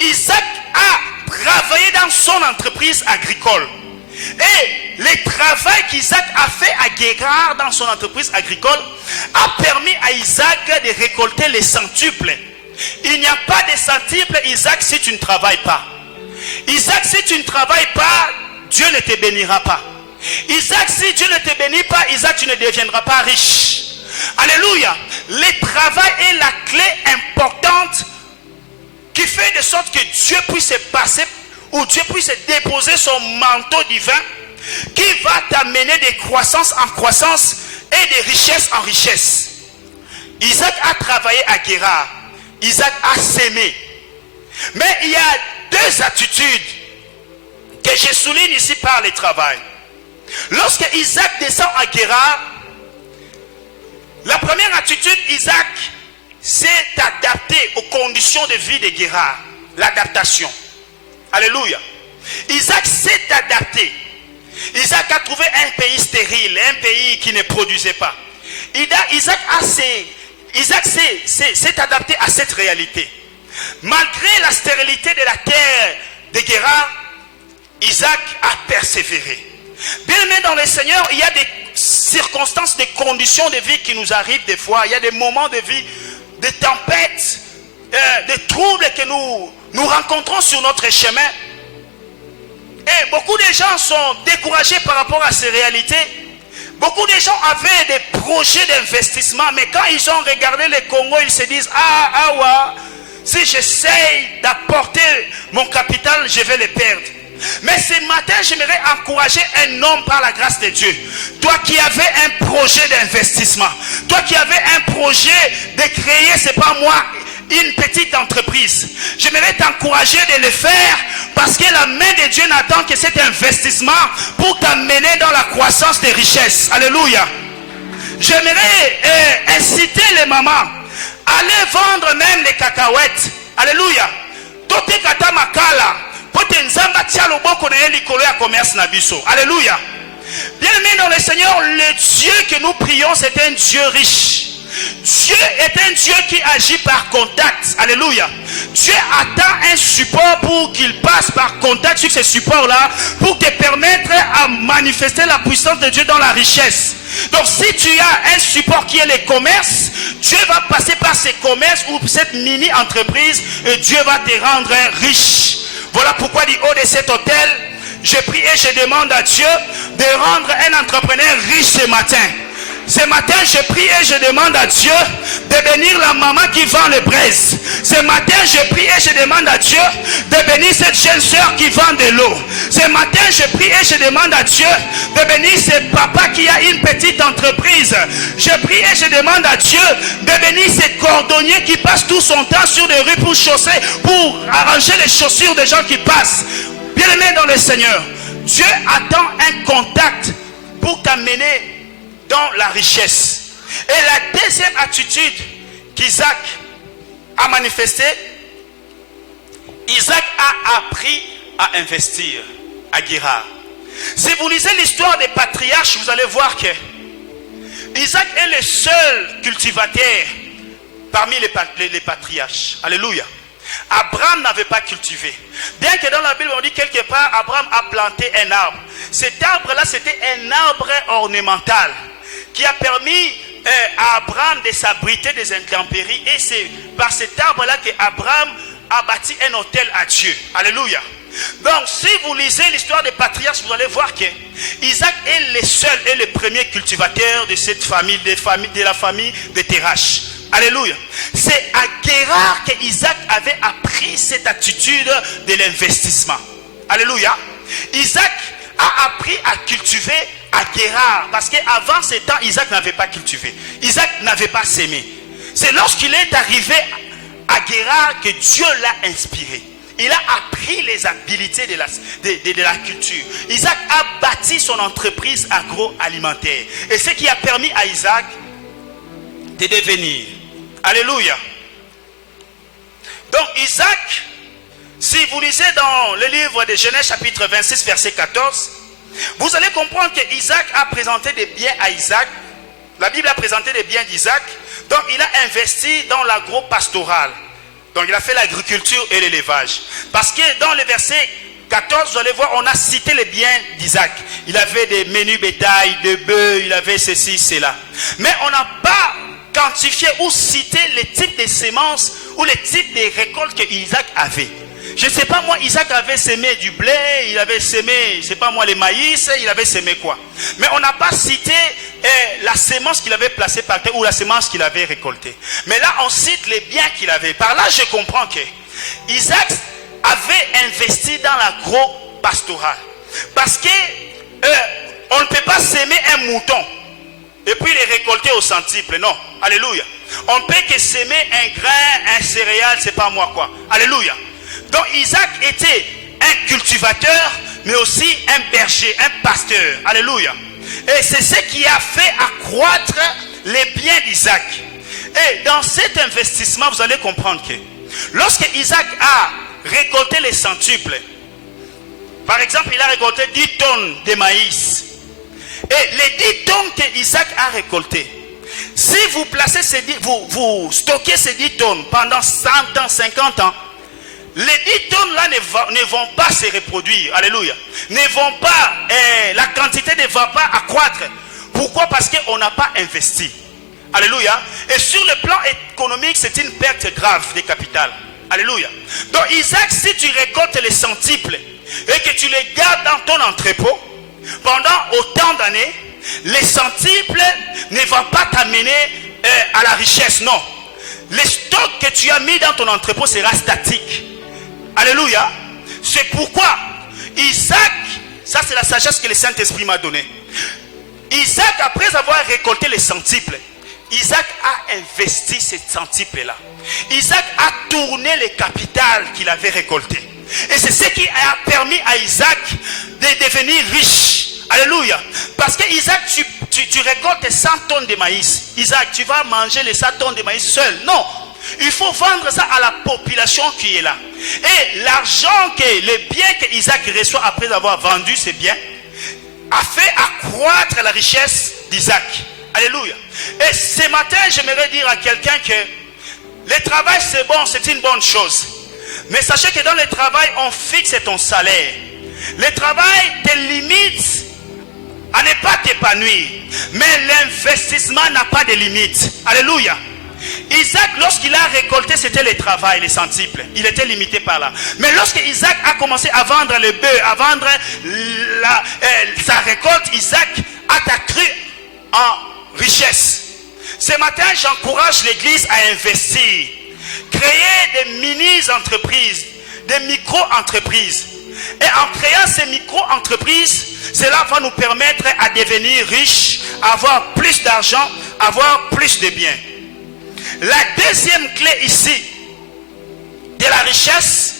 Isaac a travaillé dans son entreprise agricole. Et le travail qu'Isaac a fait à Guérard dans son entreprise agricole a permis à Isaac de récolter les centuples. Il n'y a pas de centuples, Isaac, si tu ne travailles pas. Isaac, si tu ne travailles pas, Dieu ne te bénira pas. Isaac, si Dieu ne te bénit pas, Isaac, tu ne deviendras pas riche. Alléluia. Le travail est la clé importante qui fait de sorte que Dieu puisse passer ou Dieu puisse déposer son manteau divin qui va t'amener de croissance en croissance et de richesse en richesse. Isaac a travaillé à Guérard. Isaac a sémé. Mais il y a 2 attitudes que je souligne ici par le travail. Lorsque Isaac descend à Guérard, la première attitude, Isaac s'est adapté aux conditions de vie de Guérard. L'adaptation. Alléluia. Isaac s'est adapté. Isaac a trouvé un pays stérile, un pays qui ne produisait pas. Isaac s'est adapté à cette réalité. Malgré la stérilité de la terre de Guérard, Isaac a persévéré. Bien aimé dans le Seigneur, il y a des circonstances, des conditions de vie qui nous arrivent des fois. Il y a des moments de vie, des tempêtes, des troubles que nous rencontrons sur notre chemin. Et beaucoup de gens sont découragés par rapport à ces réalités. Beaucoup de gens avaient des projets d'investissement, mais quand ils ont regardé le Congo, ils se disent, si j'essaye d'apporter mon capital, je vais le perdre. Mais ce matin, j'aimerais encourager un homme par la grâce de Dieu. Toi qui avais un projet d'investissement, toi qui avais un projet de créer, c'est pas moi, une petite entreprise. J'aimerais t'encourager de le faire parce que la main de Dieu n'attend que cet investissement pour t'amener dans la croissance des richesses. Alléluia. J'aimerais inciter les mamans à aller vendre même les cacahuètes. Alléluia. Tote kata makala. Alléluia. Bien-aimé dans le Seigneur, le Dieu que nous prions, c'est un Dieu riche. Dieu est un Dieu qui agit par contact. Alléluia. Dieu attend un support pour qu'il passe par contact sur ce support-là pour te permettre à manifester la puissance de Dieu dans la richesse. Donc si tu as un support qui est le commerce, Dieu va passer par ce commerce ou cette mini-entreprise et Dieu va te rendre riche. Voilà pourquoi du haut de cet hôtel, je prie et je demande à Dieu de rendre un entrepreneur riche ce matin. Ce matin, je prie et je demande à Dieu de bénir la maman qui vend les braises. Ce matin, je prie et je demande à Dieu de bénir cette jeune soeur qui vend de l'eau. Ce matin, je prie et je demande à Dieu de bénir ce papa qui a une petite entreprise. Je prie et je demande à Dieu de bénir ce cordonnier qui passe tout son temps sur les rues pour chausser, pour arranger les chaussures des gens qui passent. Bien-aimé dans le Seigneur, Dieu attend un contact pour t'amener dans la richesse. Et la deuxième attitude qu'Isaac a manifestée, Isaac a appris à investir à Guérard. Si vous lisez l'histoire des patriarches, vous allez voir que Isaac est le seul cultivateur parmi les patriarches. Alléluia. Abraham n'avait pas cultivé. Bien que dans la Bible on dit quelque part Abraham a planté un arbre. Cet arbre-là c'était un arbre ornemental qui a permis à Abraham de s'abriter des intempéries. Et c'est par cet arbre-là qu'Abraham a bâti un autel à Dieu. Alléluia. Donc si vous lisez l'histoire des patriarches, vous allez voir que Isaac est le seul et le premier cultivateur de cette famille, de la famille de Terach. Alléluia. C'est à Guérard que Isaac avait appris cette attitude de l'investissement. Alléluia. Isaac a appris à cultiver à Guérard. Parce qu'avant ce temps, Isaac n'avait pas cultivé. Isaac n'avait pas sémé. C'est lorsqu'il est arrivé à Guérard que Dieu l'a inspiré. Il a appris les habiletés de la culture. Isaac a bâti son entreprise agroalimentaire. Et ce qui a permis à Isaac de devenir. Alléluia. Donc Isaac, si vous lisez dans le livre de Genèse chapitre 26 verset 14, vous allez comprendre que Isaac a présenté des biens à Isaac. La Bible a présenté des biens d'Isaac. Donc il a investi dans l'agro-pastoral. Donc il a fait l'agriculture et l'élevage. Parce que dans le verset 14, vous allez voir, on a cité les biens d'Isaac. Il avait des menus bétail, des bœufs, il avait ceci, cela. Mais on n'a pas quantifié ou cité les types de semences ou les types de récoltes que Isaac avait. Je ne sais pas moi, Isaac avait semé du blé, il avait semé, je ne sais pas moi, les maïs, il avait semé quoi. Mais on n'a pas cité la semence qu'il avait placée par terre ou la semence qu'il avait récoltée. Mais là, on cite les biens qu'il avait. Par là, je comprends que Isaac avait investi dans l'agro-pastoral. Parce que on ne peut pas semer un mouton et puis les récolter au centuple. Non. Alléluia. On ne peut que semer un grain, un céréal, c'est pas moi quoi. Alléluia. Donc Isaac était un cultivateur, mais aussi un berger, un pasteur. Alléluia. Et c'est ce qui a fait accroître les biens d'Isaac. Et dans cet investissement, vous allez comprendre que lorsque Isaac a récolté les centuples, par exemple, il a récolté 10 tonnes de maïs. Et les 10 tonnes que Isaac a récoltées, si vous placez vous stockez ces 10 tonnes pendant 100 ans, 50 ans, les 10 tonnes là ne vont pas se reproduire. Alléluia. Ne vont pas, la quantité ne va pas accroître. Pourquoi? Parce qu'on n'a pas investi. Alléluia. Et sur le plan économique, c'est une perte grave de capital. Alléluia. Donc Isaac, si tu récoltes les centuples et que tu les gardes dans ton entrepôt pendant autant d'années, les centuples ne vont pas t'amener à la richesse. Non. Les stocks que tu as mis dans ton entrepôt sera statique. Alléluia. C'est pourquoi Isaac, ça c'est la sagesse que le Saint-Esprit m'a donnée. Isaac, après avoir récolté les centuples, Isaac a investi ces centuples-là. Isaac a tourné le capital qu'il avait récolté. Et c'est ce qui a permis à Isaac de devenir riche. Alléluia. Parce que Isaac, tu récoltes 100 tonnes de maïs. Isaac, tu vas manger les 100 tonnes de maïs seul. Non. Il faut vendre ça à la population qui est là. Et l'argent, les biens que Isaac reçoit après avoir vendu ces biens, a fait accroître la richesse d'Isaac. Alléluia. Et ce matin, j'aimerais dire à quelqu'un que le travail c'est bon, c'est une bonne chose. Mais sachez que dans le travail, on fixe ton salaire. Le travail te limite à ne pas t'épanouir. Mais l'investissement n'a pas de limite. Alléluia. Isaac, lorsqu'il a récolté, c'était le travail, les centuples. Il était limité par là. Mais lorsque Isaac a commencé à vendre le bœuf, à vendre sa récolte, Isaac a accru en richesse. Ce matin, j'encourage l'église à investir. Créer des mini-entreprises, des micro-entreprises. Et en créant ces micro-entreprises, cela va nous permettre à devenir riches, avoir plus d'argent, avoir plus de biens. La deuxième clé ici de la richesse,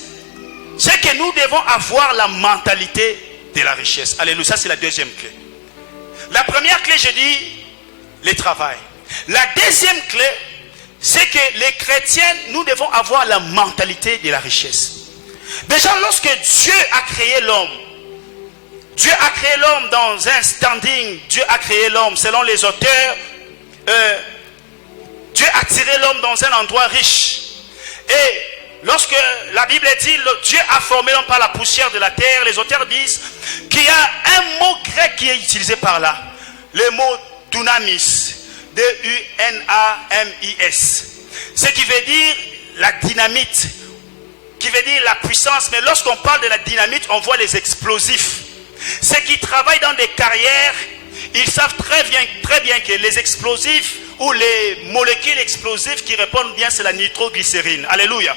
c'est que nous devons avoir la mentalité de la richesse. Alléluia, ça c'est la deuxième clé. La première clé, je dis, le travail. La deuxième clé, c'est que les chrétiens, nous devons avoir la mentalité de la richesse. Déjà, lorsque Dieu a créé l'homme, Dieu a créé l'homme dans un standing. Dieu a créé l'homme selon les auteurs. Dieu a tiré l'homme dans un endroit riche. Et lorsque la Bible dit Dieu a formé l'homme par la poussière de la terre, les auteurs disent qu'il y a un mot grec qui est utilisé par là. Le mot dunamis. D-U-N-A-M-I-S. Ce qui veut dire la dynamite. Qui veut dire la puissance. Mais lorsqu'on parle de la dynamite, on voit les explosifs. Ceux qui travaillent dans des carrières, ils savent très bien que les explosifs ou les molécules explosives qui répondent bien, c'est la nitroglycérine. Alléluia.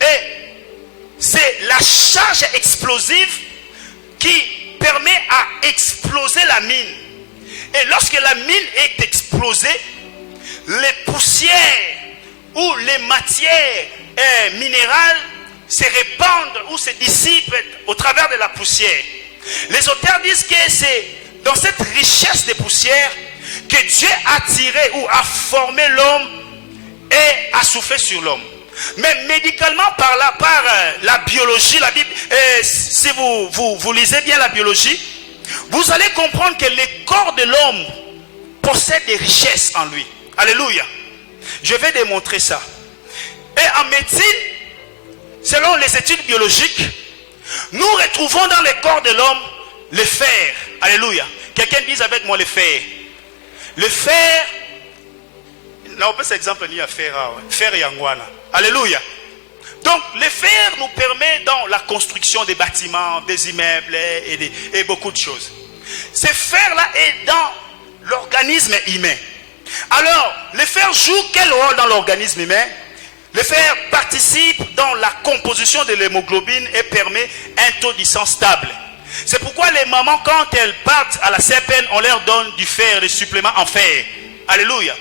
Et c'est la charge explosive qui permet à exploser la mine. Et lorsque la mine est explosée, les poussières ou les matières minérales se répandent ou se dissipent au travers de la poussière. Les auteurs disent que c'est dans cette richesse de poussière que Dieu a tiré ou a formé l'homme et a soufflé sur l'homme. Mais médicalement par la biologie, la Bible, si vous lisez bien la biologie, vous allez comprendre que le corps de l'homme possède des richesses en lui. Alléluia. Je vais démontrer ça. Et en médecine, selon les études biologiques, nous retrouvons dans le corps de l'homme le fer. Alléluia. Quelqu'un dise avec moi le fer. Le fer, là on peut s'exemple ni à fer, fer et angwana. Alléluia. Donc le fer nous permet dans la construction des bâtiments, des immeubles et beaucoup de choses. Ce fer-là est dans l'organisme humain. Alors, le fer joue quel rôle dans l'organisme humain? Le fer participe dans la composition de l'hémoglobine et permet un taux de sang stable. C'est pourquoi les mamans, quand elles partent à la CPN, on leur donne du fer, des suppléments en fer. Alléluia.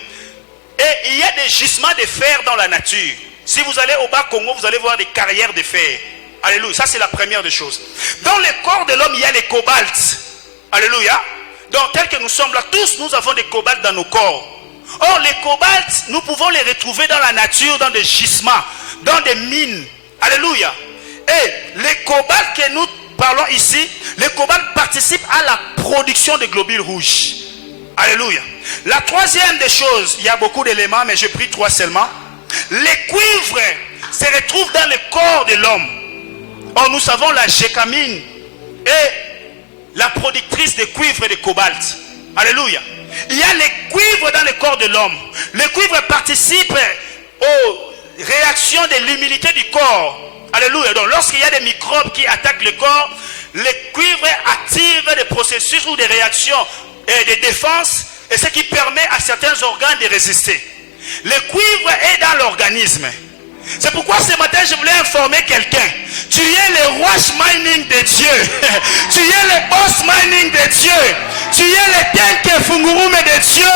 Et il y a des gisements de fer dans la nature. Si vous allez au Bas-Congo, vous allez voir des carrières de fer. Alléluia. Ça, c'est la première des choses. Dans le corps de l'homme, il y a les cobaltes. Alléluia. Donc, tel que nous sommes là, tous, nous avons des cobaltes dans nos corps. Or, les cobaltes, nous pouvons les retrouver dans la nature, dans des gisements, dans des mines. Alléluia. Et les cobaltes que nous parlons ici, les cobaltes participent à la production des globules rouges. Alléluia. La troisième des choses, il y a beaucoup d'éléments, mais j'ai pris 3 seulement. Les cuivres se retrouvent dans le corps de l'homme. Or, nous savons la gécamine est la productrice de cuivre et de cobalt. Alléluia. Il y a les cuivres dans le corps de l'homme. Les cuivres participent aux réactions de l'humidité du corps. Alléluia. Donc lorsqu'il y a des microbes qui attaquent le corps, les cuivres activent des processus ou des réactions et des défenses, et ce qui permet à certains organes de résister. Le cuivre est dans l'organisme. C'est pourquoi ce matin je voulais informer quelqu'un. Tu es le wash mining de Dieu. Tu es le boss mining de Dieu. Tu es le tenke fungurume de Dieu.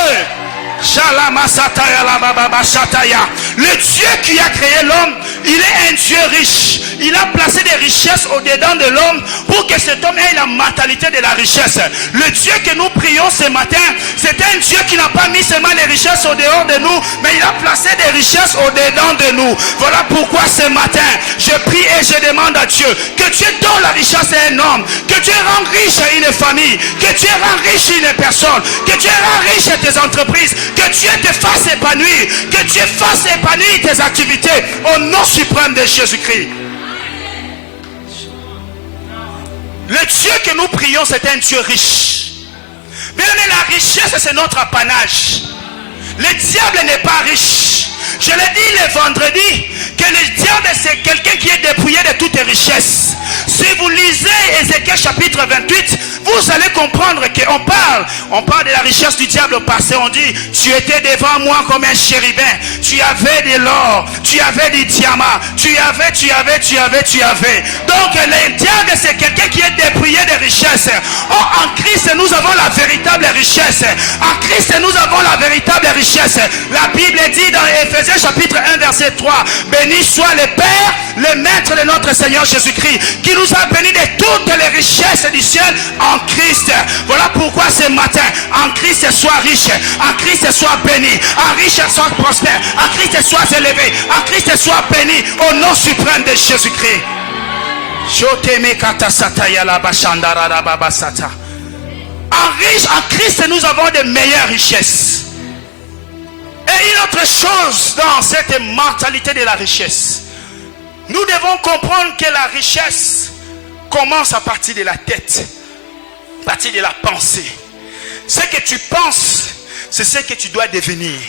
Le Dieu qui a créé l'homme, il est un Dieu riche. Il a placé des richesses au-dedans de l'homme pour que cet homme ait la mentalité de la richesse. Le Dieu que nous prions ce matin, c'est un Dieu qui n'a pas mis seulement les richesses au dehors de nous, mais il a placé des richesses au-dedans de nous. Voilà pourquoi ce matin, je prie et je demande à Dieu que Dieu donne la richesse à un homme, que Dieu rend riche une famille, que Dieu rend riche une personne, que Dieu rend riche tes entreprises, que Dieu te fasse épanouir, que Dieu fasse épanouir tes activités au nom suprême de Jésus-Christ. Le Dieu que nous prions, c'est un Dieu riche. Bien aimé, la richesse, c'est notre apanage. Le diable n'est pas riche. Je l'ai dit le vendredi, que le diable, c'est quelqu'un qui est dépouillé de toutes les richesses. Si vous lisez Ézéchiel chapitre 28, vous allez comprendre qu'on parle de la richesse du diable au passé. On dit, tu étais devant moi comme un chérubin. Tu avais de l'or, tu avais du diamant, tu avais. Donc le diable, c'est quelqu'un qui est dépouillé de richesses. Or, en Christ, nous avons la véritable richesse. En Christ, nous avons la véritable richesse. La Bible dit dans Éphésiens chapitre 1, verset 3, béni soit le Père, le Maître de notre Seigneur Jésus-Christ, qui nous a bénis de toutes les richesses du ciel en Christ. Voilà pourquoi ce matin, en Christ sois riche, en Christ sois béni, en riche sois prospère, en Christ sois élevé, en Christ sois béni au nom suprême de Jésus-Christ. En Christ, nous avons de meilleures richesses. Et une autre chose dans cette mentalité de la richesse, nous devons comprendre que la richesse commence à partir de la tête, à partir de la pensée. Ce que tu penses, c'est ce que tu dois devenir.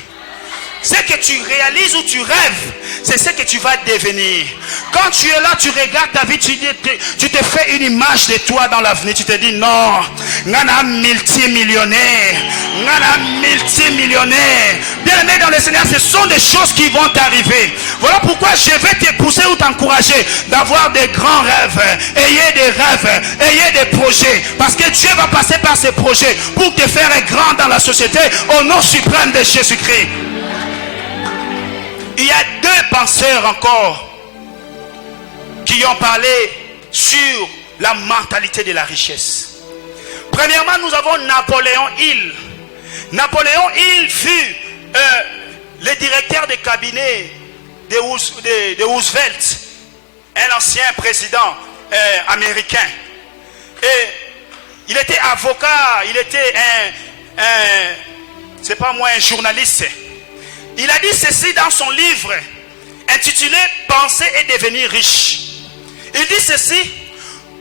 Ce que tu réalises ou tu rêves, c'est ce que tu vas devenir. Quand tu es là, tu regardes ta vie, tu te fais une image de toi dans l'avenir. Tu te dis non, ngana multimillionnaire, ngana multimillionnaire. Bien aimé dans le Seigneur, ce sont des choses qui vont t'arriver. Voilà pourquoi je vais te pousser ou t'encourager d'avoir des grands rêves. Ayez des rêves, ayez des projets. Parce que Dieu va passer par ces projets pour te faire grand dans la société au nom suprême de Jésus-Christ. Il y a deux penseurs encore qui ont parlé sur la mentalité de la richesse. Premièrement, nous avons Napoléon Hill. Napoléon Hill fut le directeur de cabinet de Roosevelt, un ancien président américain. Et il était avocat, il était un journaliste. Il a dit ceci dans son livre intitulé « Penser et devenir riche ». Il dit ceci: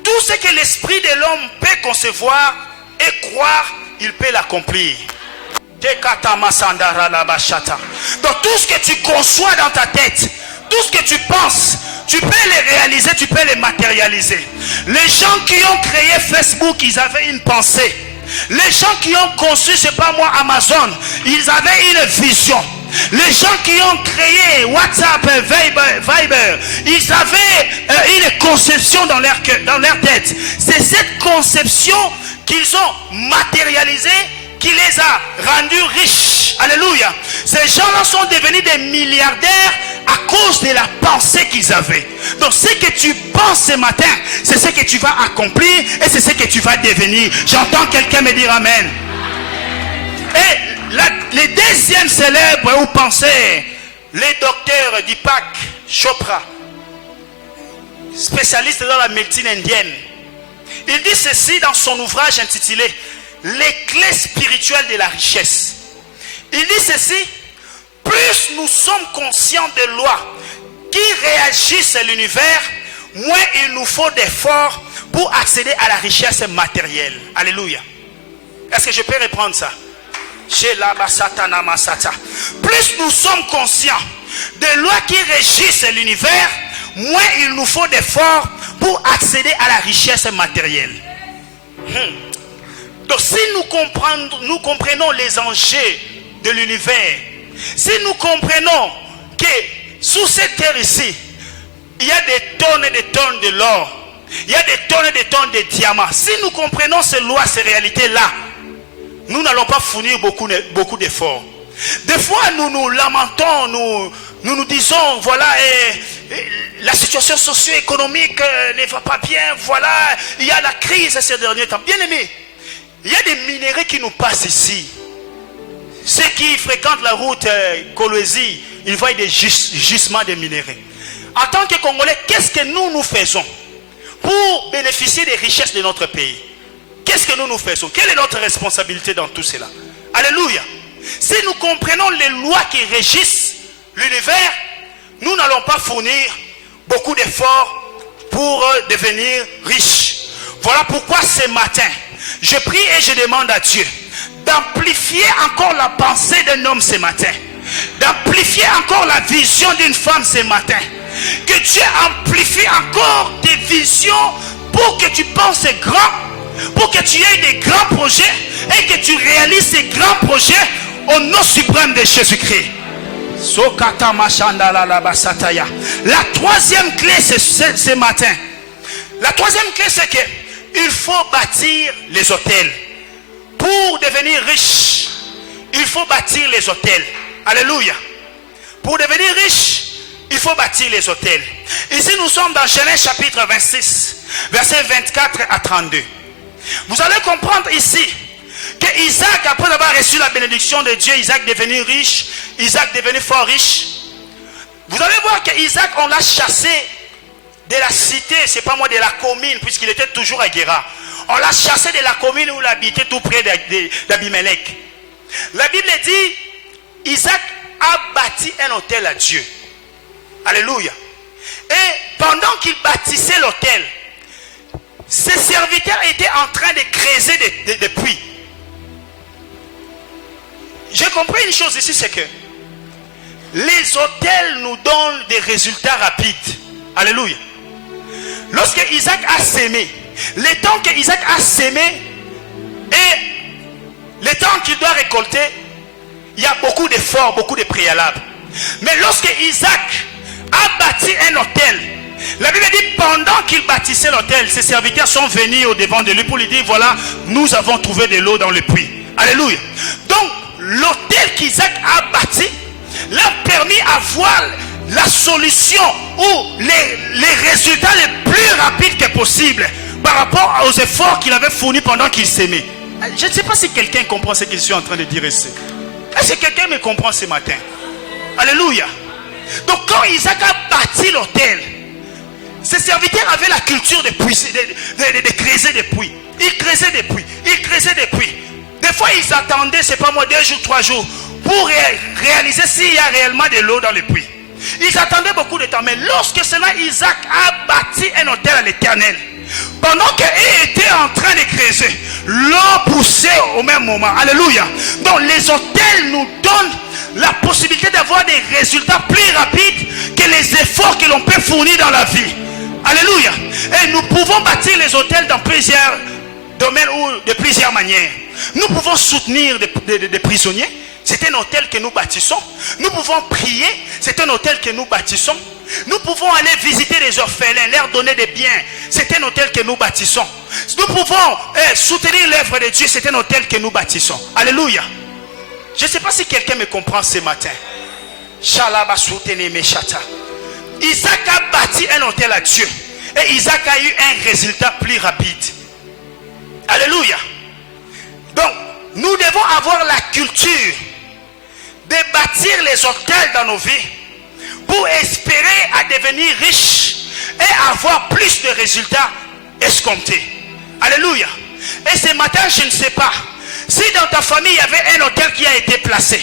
tout ce que l'esprit de l'homme peut concevoir et croire, il peut l'accomplir. Donc tout ce que tu conçois dans ta tête, tout ce que tu penses, tu peux les réaliser, tu peux les matérialiser. Les gens qui ont créé Facebook, ils avaient une pensée. Les gens qui ont conçu, je sais pas moi, Amazon, ils avaient une vision. Les gens qui ont créé WhatsApp, Viber, ils avaient une conception dans leur tête. C'est cette conception qu'ils ont matérialisée qui les a rendus riches. Alléluia. Ces gens-là sont devenus des milliardaires à cause de la pensée qu'ils avaient. Donc ce que tu penses ce matin, c'est ce que tu vas accomplir et c'est ce que tu vas devenir. J'entends quelqu'un me dire amen. Et les deuxièmes célèbres ou pensez, les docteurs Deepak Chopra, spécialiste dans la médecine indienne, il dit ceci dans son ouvrage intitulé Les clés spirituelles de la richesse. Il dit ceci: plus nous sommes conscients des lois qui régissent l'univers, moins il nous faut d'efforts pour accéder à la richesse matérielle. Alléluia. Est-ce que je peux reprendre ça? Plus nous sommes conscients des lois qui régissent l'univers, moins il nous faut d'efforts pour accéder à la richesse matérielle. Donc si nous comprenons les enjeux de l'univers, si nous comprenons que sous cette terre ici, il y a des tonnes et des tonnes de l'or, il y a des tonnes et des tonnes de diamants, si nous comprenons ces lois, ces réalités-là, nous n'allons pas fournir beaucoup d'efforts. Des fois, nous nous lamentons, nous disons, voilà, la situation socio-économique ne va pas bien, voilà, il y a la crise ces derniers temps. Bien aimé, il y a des minéraux qui nous passent ici. Ceux qui fréquentent la route Kolwezi, ils voient des gisements de minéraux. En tant que Congolais, qu'est-ce que nous faisons pour bénéficier des richesses de notre pays? Qu'est-ce que nous faisons? Quelle est notre responsabilité dans tout cela? Alléluia. Si nous comprenons les lois qui régissent l'univers, nous n'allons pas fournir beaucoup d'efforts pour devenir riches. Voilà pourquoi ce matin, je prie et je demande à Dieu d'amplifier encore la pensée d'un homme ce matin, d'amplifier encore la vision d'une femme ce matin, que Dieu amplifie encore tes visions pour que tu penses grand, pour que tu aies des grands projets et que tu réalises ces grands projets au nom suprême de Jésus-Christ. La troisième clé ce matin, la troisième clé, c'est que il faut bâtir les hôtels. Pour devenir riche, il faut bâtir les hôtels. Alléluia. Pour devenir riche, il faut bâtir les hôtels. Ici, nous sommes dans Genèse chapitre 26, versets 24 à 32. Vous allez comprendre ici que Isaac, après avoir reçu la bénédiction de Dieu, Isaac est devenu riche, Isaac est devenu fort riche. Vous allez voir que Isaac, on l'a chassé de la cité, c'est pas moi, de la commune, puisqu'il était toujours à Guéra. On l'a chassé de la commune où il habitait tout près d'Abimelech. La Bible dit, Isaac a bâti un autel à Dieu. Alléluia. Et pendant qu'il bâtissait l'autel, ses serviteurs étaient en train de creuser des puits. J'ai compris une chose ici, c'est que les autels nous donnent des résultats rapides. Alléluia. Lorsque Isaac a sémé, le temps que Isaac a sémé et le temps qu'il doit récolter, il y a beaucoup d'efforts, beaucoup de préalables. Mais lorsque Isaac a bâti un autel, la Bible dit, pendant qu'il bâtissait l'autel, ses serviteurs sont venus au devant de lui pour lui dire, voilà, nous avons trouvé de l'eau dans le puits. Alléluia. Donc, l'autel qu'Isaac a bâti l'a permis d'avoir la solution ou les résultats les plus rapides que possible par rapport aux efforts qu'il avait fournis pendant qu'il s'aimait. Je ne sais pas si quelqu'un comprend ce que je suis en train de dire ici. Est-ce que quelqu'un me comprend ce matin? Alléluia. Donc quand Isaac a bâti l'autel, ses serviteurs avaient la culture de creuser des puits. Ils creusaient des puits. Ils creusaient des puits. Des fois ils attendaient, c'est pas moi, 2 jours, 3 jours pour réaliser s'il y a réellement de l'eau dans le puits. Ils attendaient beaucoup de temps. Mais lorsque cela, Isaac a bâti un autel à l'Éternel, pendant qu'il était en train de creuser, l'eau poussait au même moment. Alléluia. Donc les autels nous donnent la possibilité d'avoir des résultats plus rapides que les efforts que l'on peut fournir dans la vie. Alléluia. Et nous pouvons bâtir les autels dans plusieurs domaines ou de plusieurs manières. Nous pouvons soutenir des prisonniers. C'est un hôtel que nous bâtissons. Nous pouvons prier. C'est un hôtel que nous bâtissons. Nous pouvons aller visiter les orphelins, leur donner des biens. C'est un hôtel que nous bâtissons. Nous pouvons soutenir l'œuvre de Dieu. C'est un hôtel que nous bâtissons. Alléluia. Je ne sais pas si quelqu'un me comprend ce matin. Isaac a bâti un hôtel à Dieu. Et Isaac a eu un résultat plus rapide. Alléluia. Donc, nous devons avoir la culture de bâtir les hôtels dans nos vies pour espérer à devenir riches et avoir plus de résultats escomptés. Alléluia. Et ce matin, je ne sais pas si dans ta famille il y avait un hôtel qui a été placé.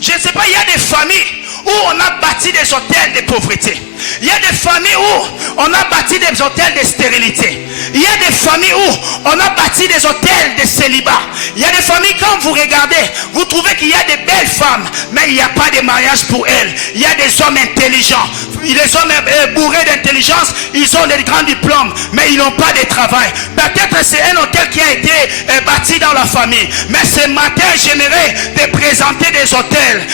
Je ne sais pas, il y a des familles où on a bâti des hôtels de pauvreté. Il y a des familles où on a bâti des hôtels de stérilité. Il y a des familles où on a bâti des hôtels de célibat. Il y a des familles, quand vous regardez, vous trouvez qu'il y a des belles femmes, mais il n'y a pas de mariage pour elles. Il y a des hommes intelligents. Les hommes bourrés d'intelligence, ils ont des grands diplômes, mais ils n'ont pas de travail. Peut-être c'est un hôtel qui a été bâti dans la famille. Mais ce matin, j'aimerais te présenter des hôtels.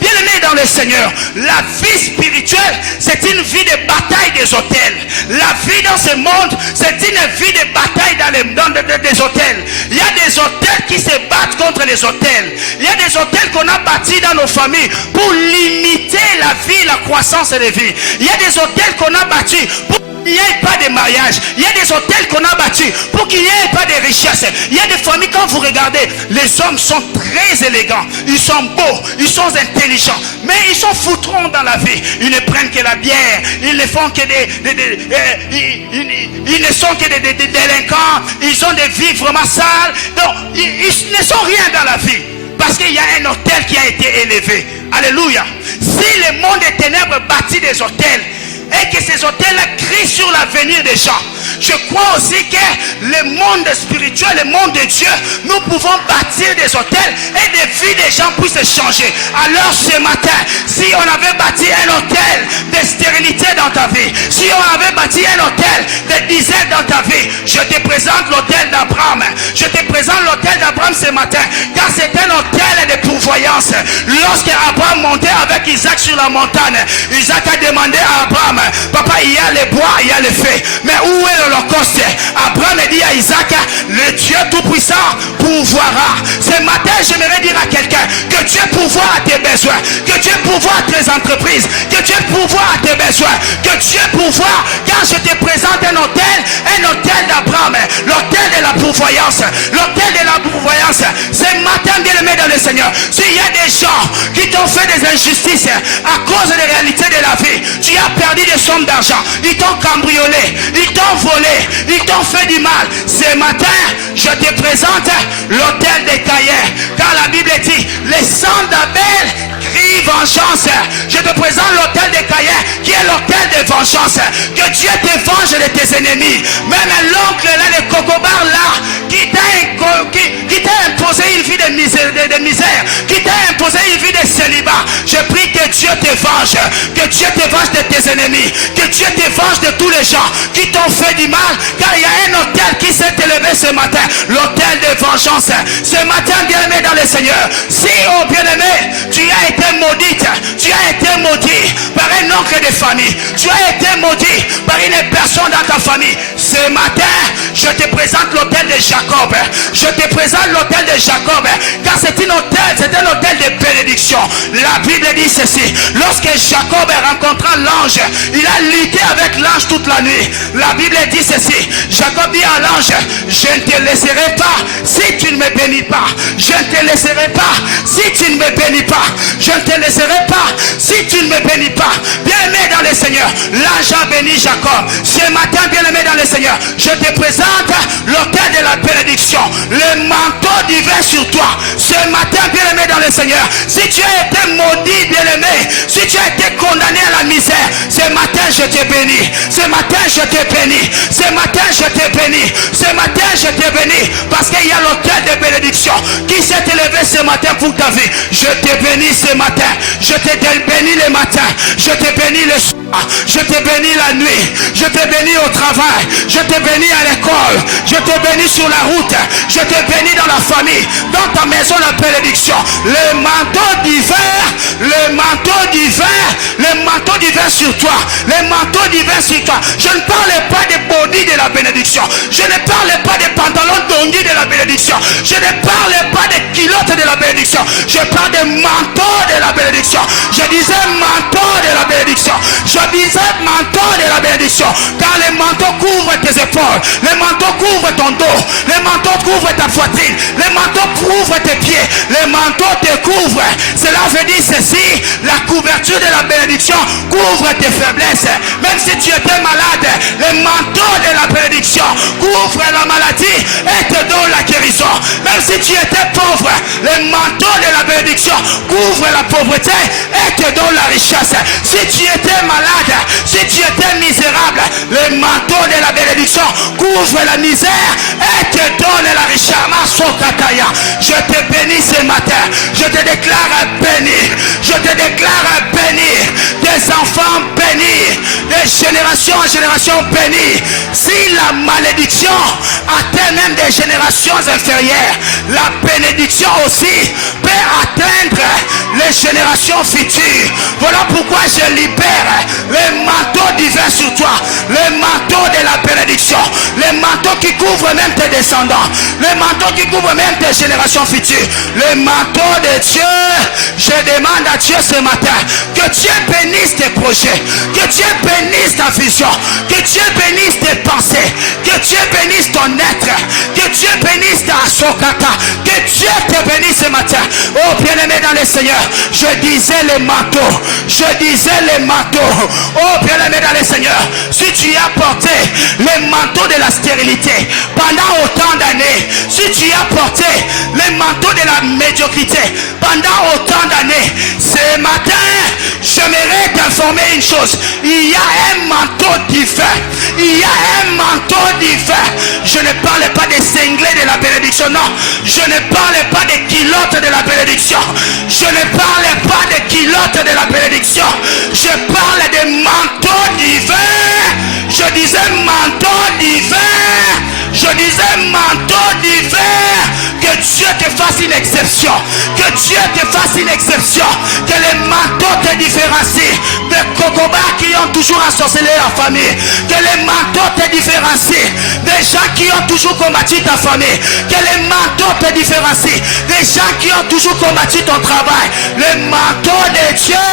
Bien aimé dans le Seigneur, la vie spirituelle, c'est une vie de bataille des hôtels. La vie dans ce monde, c'est une vie de bataille dans des hôtels. Il y a des hôtels qui se battent contre les hôtels. Il y a des hôtels qu'on a bâtis dans nos familles pour limiter la vie, la croissance de vie. Il y a des hôtels qu'on a bâtis pour qu'il n'y ait pas de mariage. Il y a des hôtels qu'on a bâtis pour qu'il n'y ait pas de richesse. Il y a des familles, quand vous regardez, les hommes sont très élégants, ils sont beaux, ils sont intelligents, mais ils sont foutrons dans la vie. Ils ne prennent que la bière, ils ne font que ils ne sont que des délinquants, ils ont des vies vraiment sales. Donc ils ne sont rien dans la vie, parce qu'il y a un hôtel qui a été élevé. Alléluia. Si le monde des ténèbres bâtit des hôtels et que ces hôtels-là crient sur l'avenir des gens, je crois aussi que le monde spirituel, le monde de Dieu, nous pouvons bâtir des hôtels et des vies des gens puissent changer. Alors ce matin, si on avait bâti un hôtel de stérilité dans ta vie, si on avait bâti un hôtel de disette dans ta vie, je te présente l'hôtel d'Abraham. Je te présente l'hôtel d'Abraham ce matin, car c'est un hôtel de pourvoyance. Lorsque Abraham montait avec Isaac sur la montagne, Isaac a demandé à Abraham, papa, il y a les bois, il y a le feu, mais où est l'Holocauste? Abraham dit à Isaac, le Dieu tout-puissant pourvoira. Ce matin, j'aimerais dire à quelqu'un que Dieu pourvoit à tes besoins, que Dieu pourvoit à tes entreprises, que Dieu pourvoit à tes besoins, que Dieu pourvoit. Quand je te présente un hôtel d'Abraham, l'hôtel de la pourvoyance, l'hôtel de la pourvoyance. Ce matin, bien aimé bien-aimé dans le Seigneur, s'il y a des gens qui t'ont fait des injustices à cause des réalités de la vie, tu as perdu des sommes d'argent, ils t'ont cambriolé, ils t'ont volé, ils t'ont fait du mal. Ce matin, je te présente l'autel des Caïns, car la Bible dit, les sangs d'Abel crie vengeance. Je te présente l'autel des Caïns qui est l'autel de vengeance. Que Dieu te venge de tes ennemis. Même l'oncle là, le cocobar là, qui t'a imposé une vie de misère, qui t'a imposé une vie de célibat. Je prie que Dieu te venge. Que Dieu te venge de tes ennemis. Que Dieu te venge de tous les gens qui t'ont fait du mal. Car il y a un autel qui s'est élevé ce matin. L'autel de vengeance. Ce matin, bien-aimé dans le Seigneur. Si, oh bien-aimé, tu as été maudite, tu as été maudit par un oncle de famille, tu as été maudit par une personne dans ta famille. Ce matin, je te présente l'autel de Jacob. Je te présente l'autel de Jacob, car c'est un autel de bénédiction. La Bible dit ceci: lorsque Jacob rencontra l'ange, il a lutté avec l'ange toute la nuit. La Bible dit ceci: Jacob dit à l'ange, je ne te laisserai pas si tu ne me bénis pas. Je ne te laisserai pas si tu ne me bénis pas. Je ne te laisserai pas si tu ne me bénis pas. Bien-aimé dans le Seigneur, l'ange a béni Jacob. Ce matin, bien-aimé dans le Seigneur, je te présente l'autel de la bénédiction, le manteau divin sur toi. Ce matin, bien-aimé dans le Seigneur, si tu as été maudit, bien-aimé, si tu as été condamné à la misère, ce matin je te bénis. Ce matin je te bénis. Ce matin je te bénis. Ce matin je te bénis, parce qu'il y a l'autel de bénédiction qui s'est élevé ce matin pour ta vie. Je te bénis ce matin. Je te bénis le matin. Je te bénis le soir. Je te bénis la nuit. Je te bénis au travail. Je te bénis à l'école. Je te bénis sur la route. Je te bénis dans la famille. Dans ta maison, la bénédiction. Le manteau divin. Le manteau divin. Le manteau divin sur toi. Le manteau divin sur toi. Je ne parle pas des body de la bénédiction. Je ne parle pas des pantalons d'onghi de la bénédiction. Je ne parle pas des culottes de la bénédiction. Je parle des manteaux de la bénédiction. Je disais manteau de la bénédiction. Je disais manteau de la bénédiction. Car les manteaux couvrent tes épaules. Les manteaux couvrent ton dos. Les manteaux couvrent ta poitrine. Les manteaux couvrent tes pieds. Les manteaux te couvrent. Cela veut dire ceci: la couverture de la bénédiction couvre tes faiblesses. Même si tu étais malade, les manteaux de la bénédiction couvrent la maladie et te donnent la guérison. Même si tu étais pauvre, les manteaux de la bénédiction couvrent la pauvreté et te donnent la richesse. Si tu étais malade, si tu étais misérable, les manteaux de la bénédiction couvrent la misère et te donnent la richesse. Je te bénis ce matin. Je te déclare béni. Je te déclare béni. Des enfants bénis. De génération en génération bénis. Si la malédiction atteint même des générations inférieures, la bénédiction aussi peut atteindre les générations futures. Voilà pourquoi je libère les manteaux divins sur toi. Les manteaux de la bénédiction. Les manteaux qui couvrent même tes descendants. Les manteaux qui couvrent même tes générations futures. Les manteaux de Dieu. Je demande à Dieu ce matin que Dieu bénisse tes projets. Que Dieu bénisse ta vision. Que Dieu bénisse tes pensées. Que Dieu bénisse ton être. Que Dieu bénisse ta sokata. Que Dieu te bénisse ce matin. Oh bien-aimé dans le Seigneur, je disais les manteaux. Je disais les manteaux. Oh bien-aimé dans le Seigneur, si tu as porté les manteaux de la stérilité pendant autant d'années, si tu as porté les manteaux de la médiocrité pendant autant d'années, ce matin, j'aimerais t'informer une chose. Il y a un manteau divin. Il y a un manteau divin. Je ne parle pas des cinglés de la bénédiction, non. Je ne parle pas des culottes de la bénédiction. Je ne parle pas des culottes de la bénédiction. Je parle des manteaux divins. Je disais manteau divin. Je disais manteau divin. Que Dieu te fasse une exception. Que Dieu te fasse une exception. Que les manteaux te différencient des cocobas qui ont toujours ensorcelé la famille. Que les manteaux te différencient des gens qui ont toujours combattu ta famille. Que les manteaux te différencient des gens qui ont toujours combattu ton travail. Le manteau de Dieu,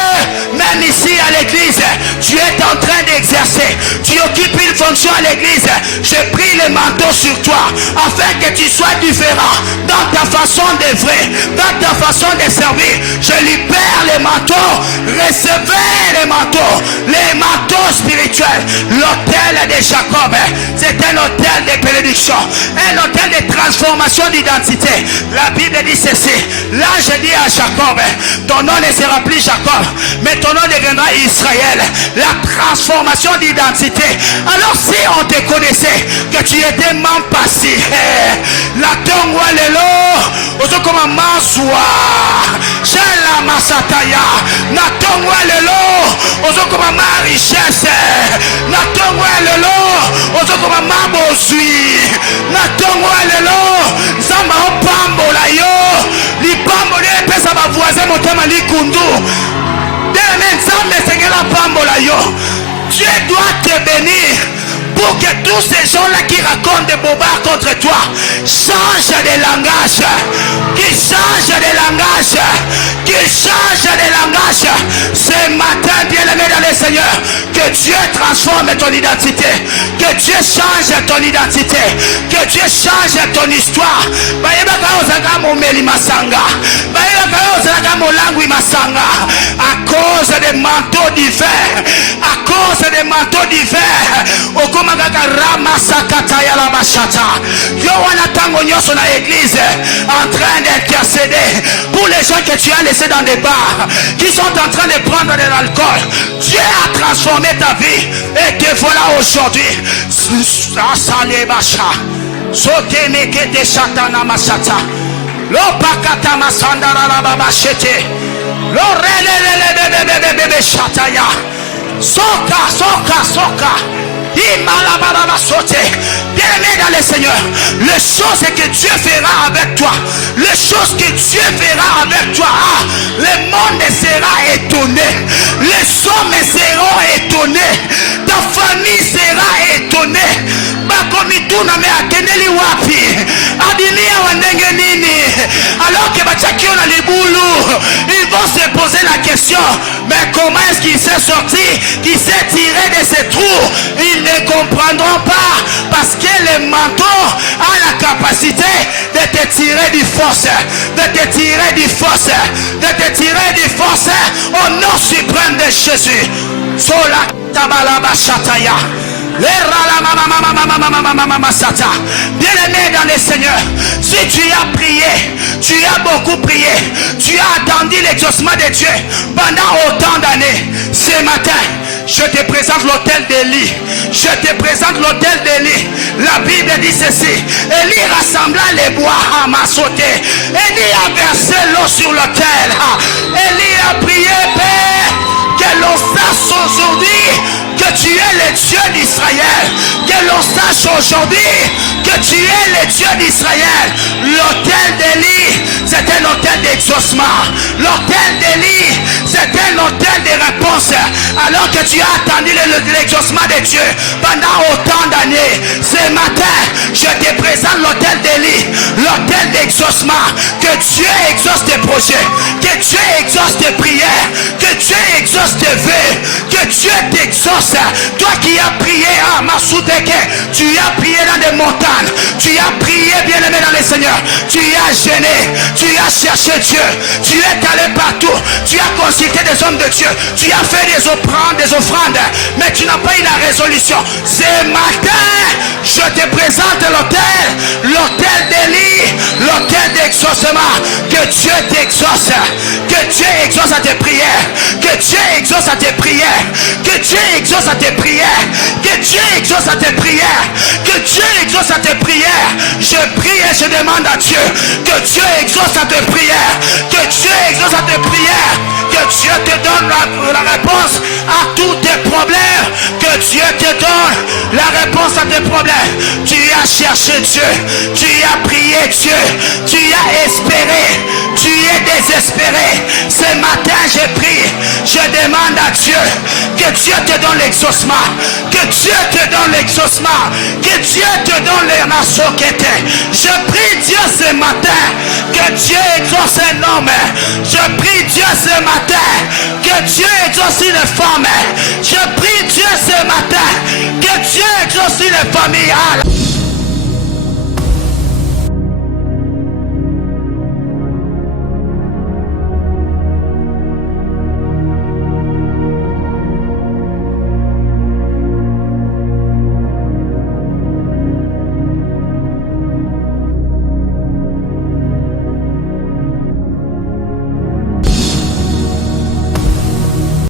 même ici à l'église, tu es en train d'exercer. Tu occupes une fonction à l'église. Je prie le manteau sur toi afin que tu sois différent dans ta façon d'œuvrer, dans ta façon de servir. Je libère les manteaux. Recevez les manteaux spirituels. L'autel de Jacob, c'est un autel de bénédiction, un autel de transformation d'identité. La Bible dit ceci. Là je dis à Jacob, ton nom ne sera plus Jacob, mais ton nom deviendra Israël. La transformation d'identité. Alors si on te connaissait que tu étais membre passif, la tongwa lelo ozokoma maswa shela masataya na tongwa lelo ozokoma ma richesse na tongwa lelo ozokoma ma bozwi na tongwa lelo nzamba opambola yo lipambo lepesa bavoisin motema likundu deme nzambe esengela pambola yo. Dieu doit te bénir pour que tous ces gens-là qui racontent des bobards contre toi changent de langage, qui changent de langage, qui changent de langage. Ce matin, bien-aimé dans le Seigneur, que Dieu transforme ton identité, que Dieu change ton identité, que Dieu change ton histoire. À cause des manteaux d'hiver, à cause des manteaux d'hiver, église en train d'intercéder pour les gens que tu as laissés dans des bars, qui sont en train de prendre de l'alcool. Dieu a transformé ta vie et te voilà aujourd'hui. Bien-aimé dans le Seigneur, les choses que Dieu fera avec toi, les choses que Dieu fera avec toi, le monde sera étonné, les hommes seront étonnés, ta famille sera étonnée. Alors que ils vont se poser la question, mais comment est-ce qu'il s'est sorti, qu'il s'est tiré de ces trous? Ils ne comprendront pas, parce que le manteau a la capacité de te tirer du force, de te tirer du force, de te tirer du force au nom suprême de Jésus. Sola tabalaba shataya. Bien-aimé dans le Seigneur, si tu as prié, tu as beaucoup prié, tu as attendu l'exaucement de Dieu pendant autant d'années, ce matin, je te présente l'autel d'Élie. Je te présente l'autel d'Élie. La Bible dit ceci. Élie rassembla les bois à Massoté. Élie a versé l'eau sur l'autel. Élie a prié, Père, que l'on sache aujourd'hui que tu es le Dieu d'Israël. Que l'on sache aujourd'hui que tu es le Dieu d'Israël. L'autel d'Élie, c'est un autel d'exaucement. L'autel d'Élie, c'est un autel de réponse. Alors que tu as attendu l'exaucement de Dieu pendant autant d'années, ce matin, je te présente l'autel d'Élie, l'autel d'exaucement. Que Dieu exauce tes projets, que Dieu exauce tes prières, que Dieu exauce tes vœux, que Dieu t'exauce. Toi qui as prié à Massoudeke, tu as prié dans des montagnes, tu as prié bien-aimé dans le Seigneur, tu as gêné, tu as cherché Dieu, tu es allé partout, tu as consulté des hommes de Dieu, tu as fait des offrandes, mais tu n'as pas eu la résolution. Ce matin, je te présente l'autel d'Élie, l'autel d'exaucement. Que Dieu t'exauce, que Dieu exauce à tes prières, que Dieu exauce à tes prières, que Dieu exauce à tes prières, que Dieu exauce à tes prières, que Dieu exauce à tes prières. Je prie et je demande à Dieu que Dieu exauce à tes prières, que Dieu exauce à tes prières, que Dieu te donne la réponse à tous tes problèmes, que Dieu te donne la réponse à tes problèmes. Tu as cherché Dieu, tu as prié Dieu, tu as espéré, tu tu es désespéré, ce matin je prie, je demande à Dieu que Dieu te donne l'exaucement, que Dieu te donne l'exaucement, que Dieu te donne les nations qui étaient. Je prie Dieu ce matin que Dieu exauce un homme. Je prie Dieu ce matin que Dieu exauce une femme. Je prie Dieu ce matin que Dieu exauce une famille.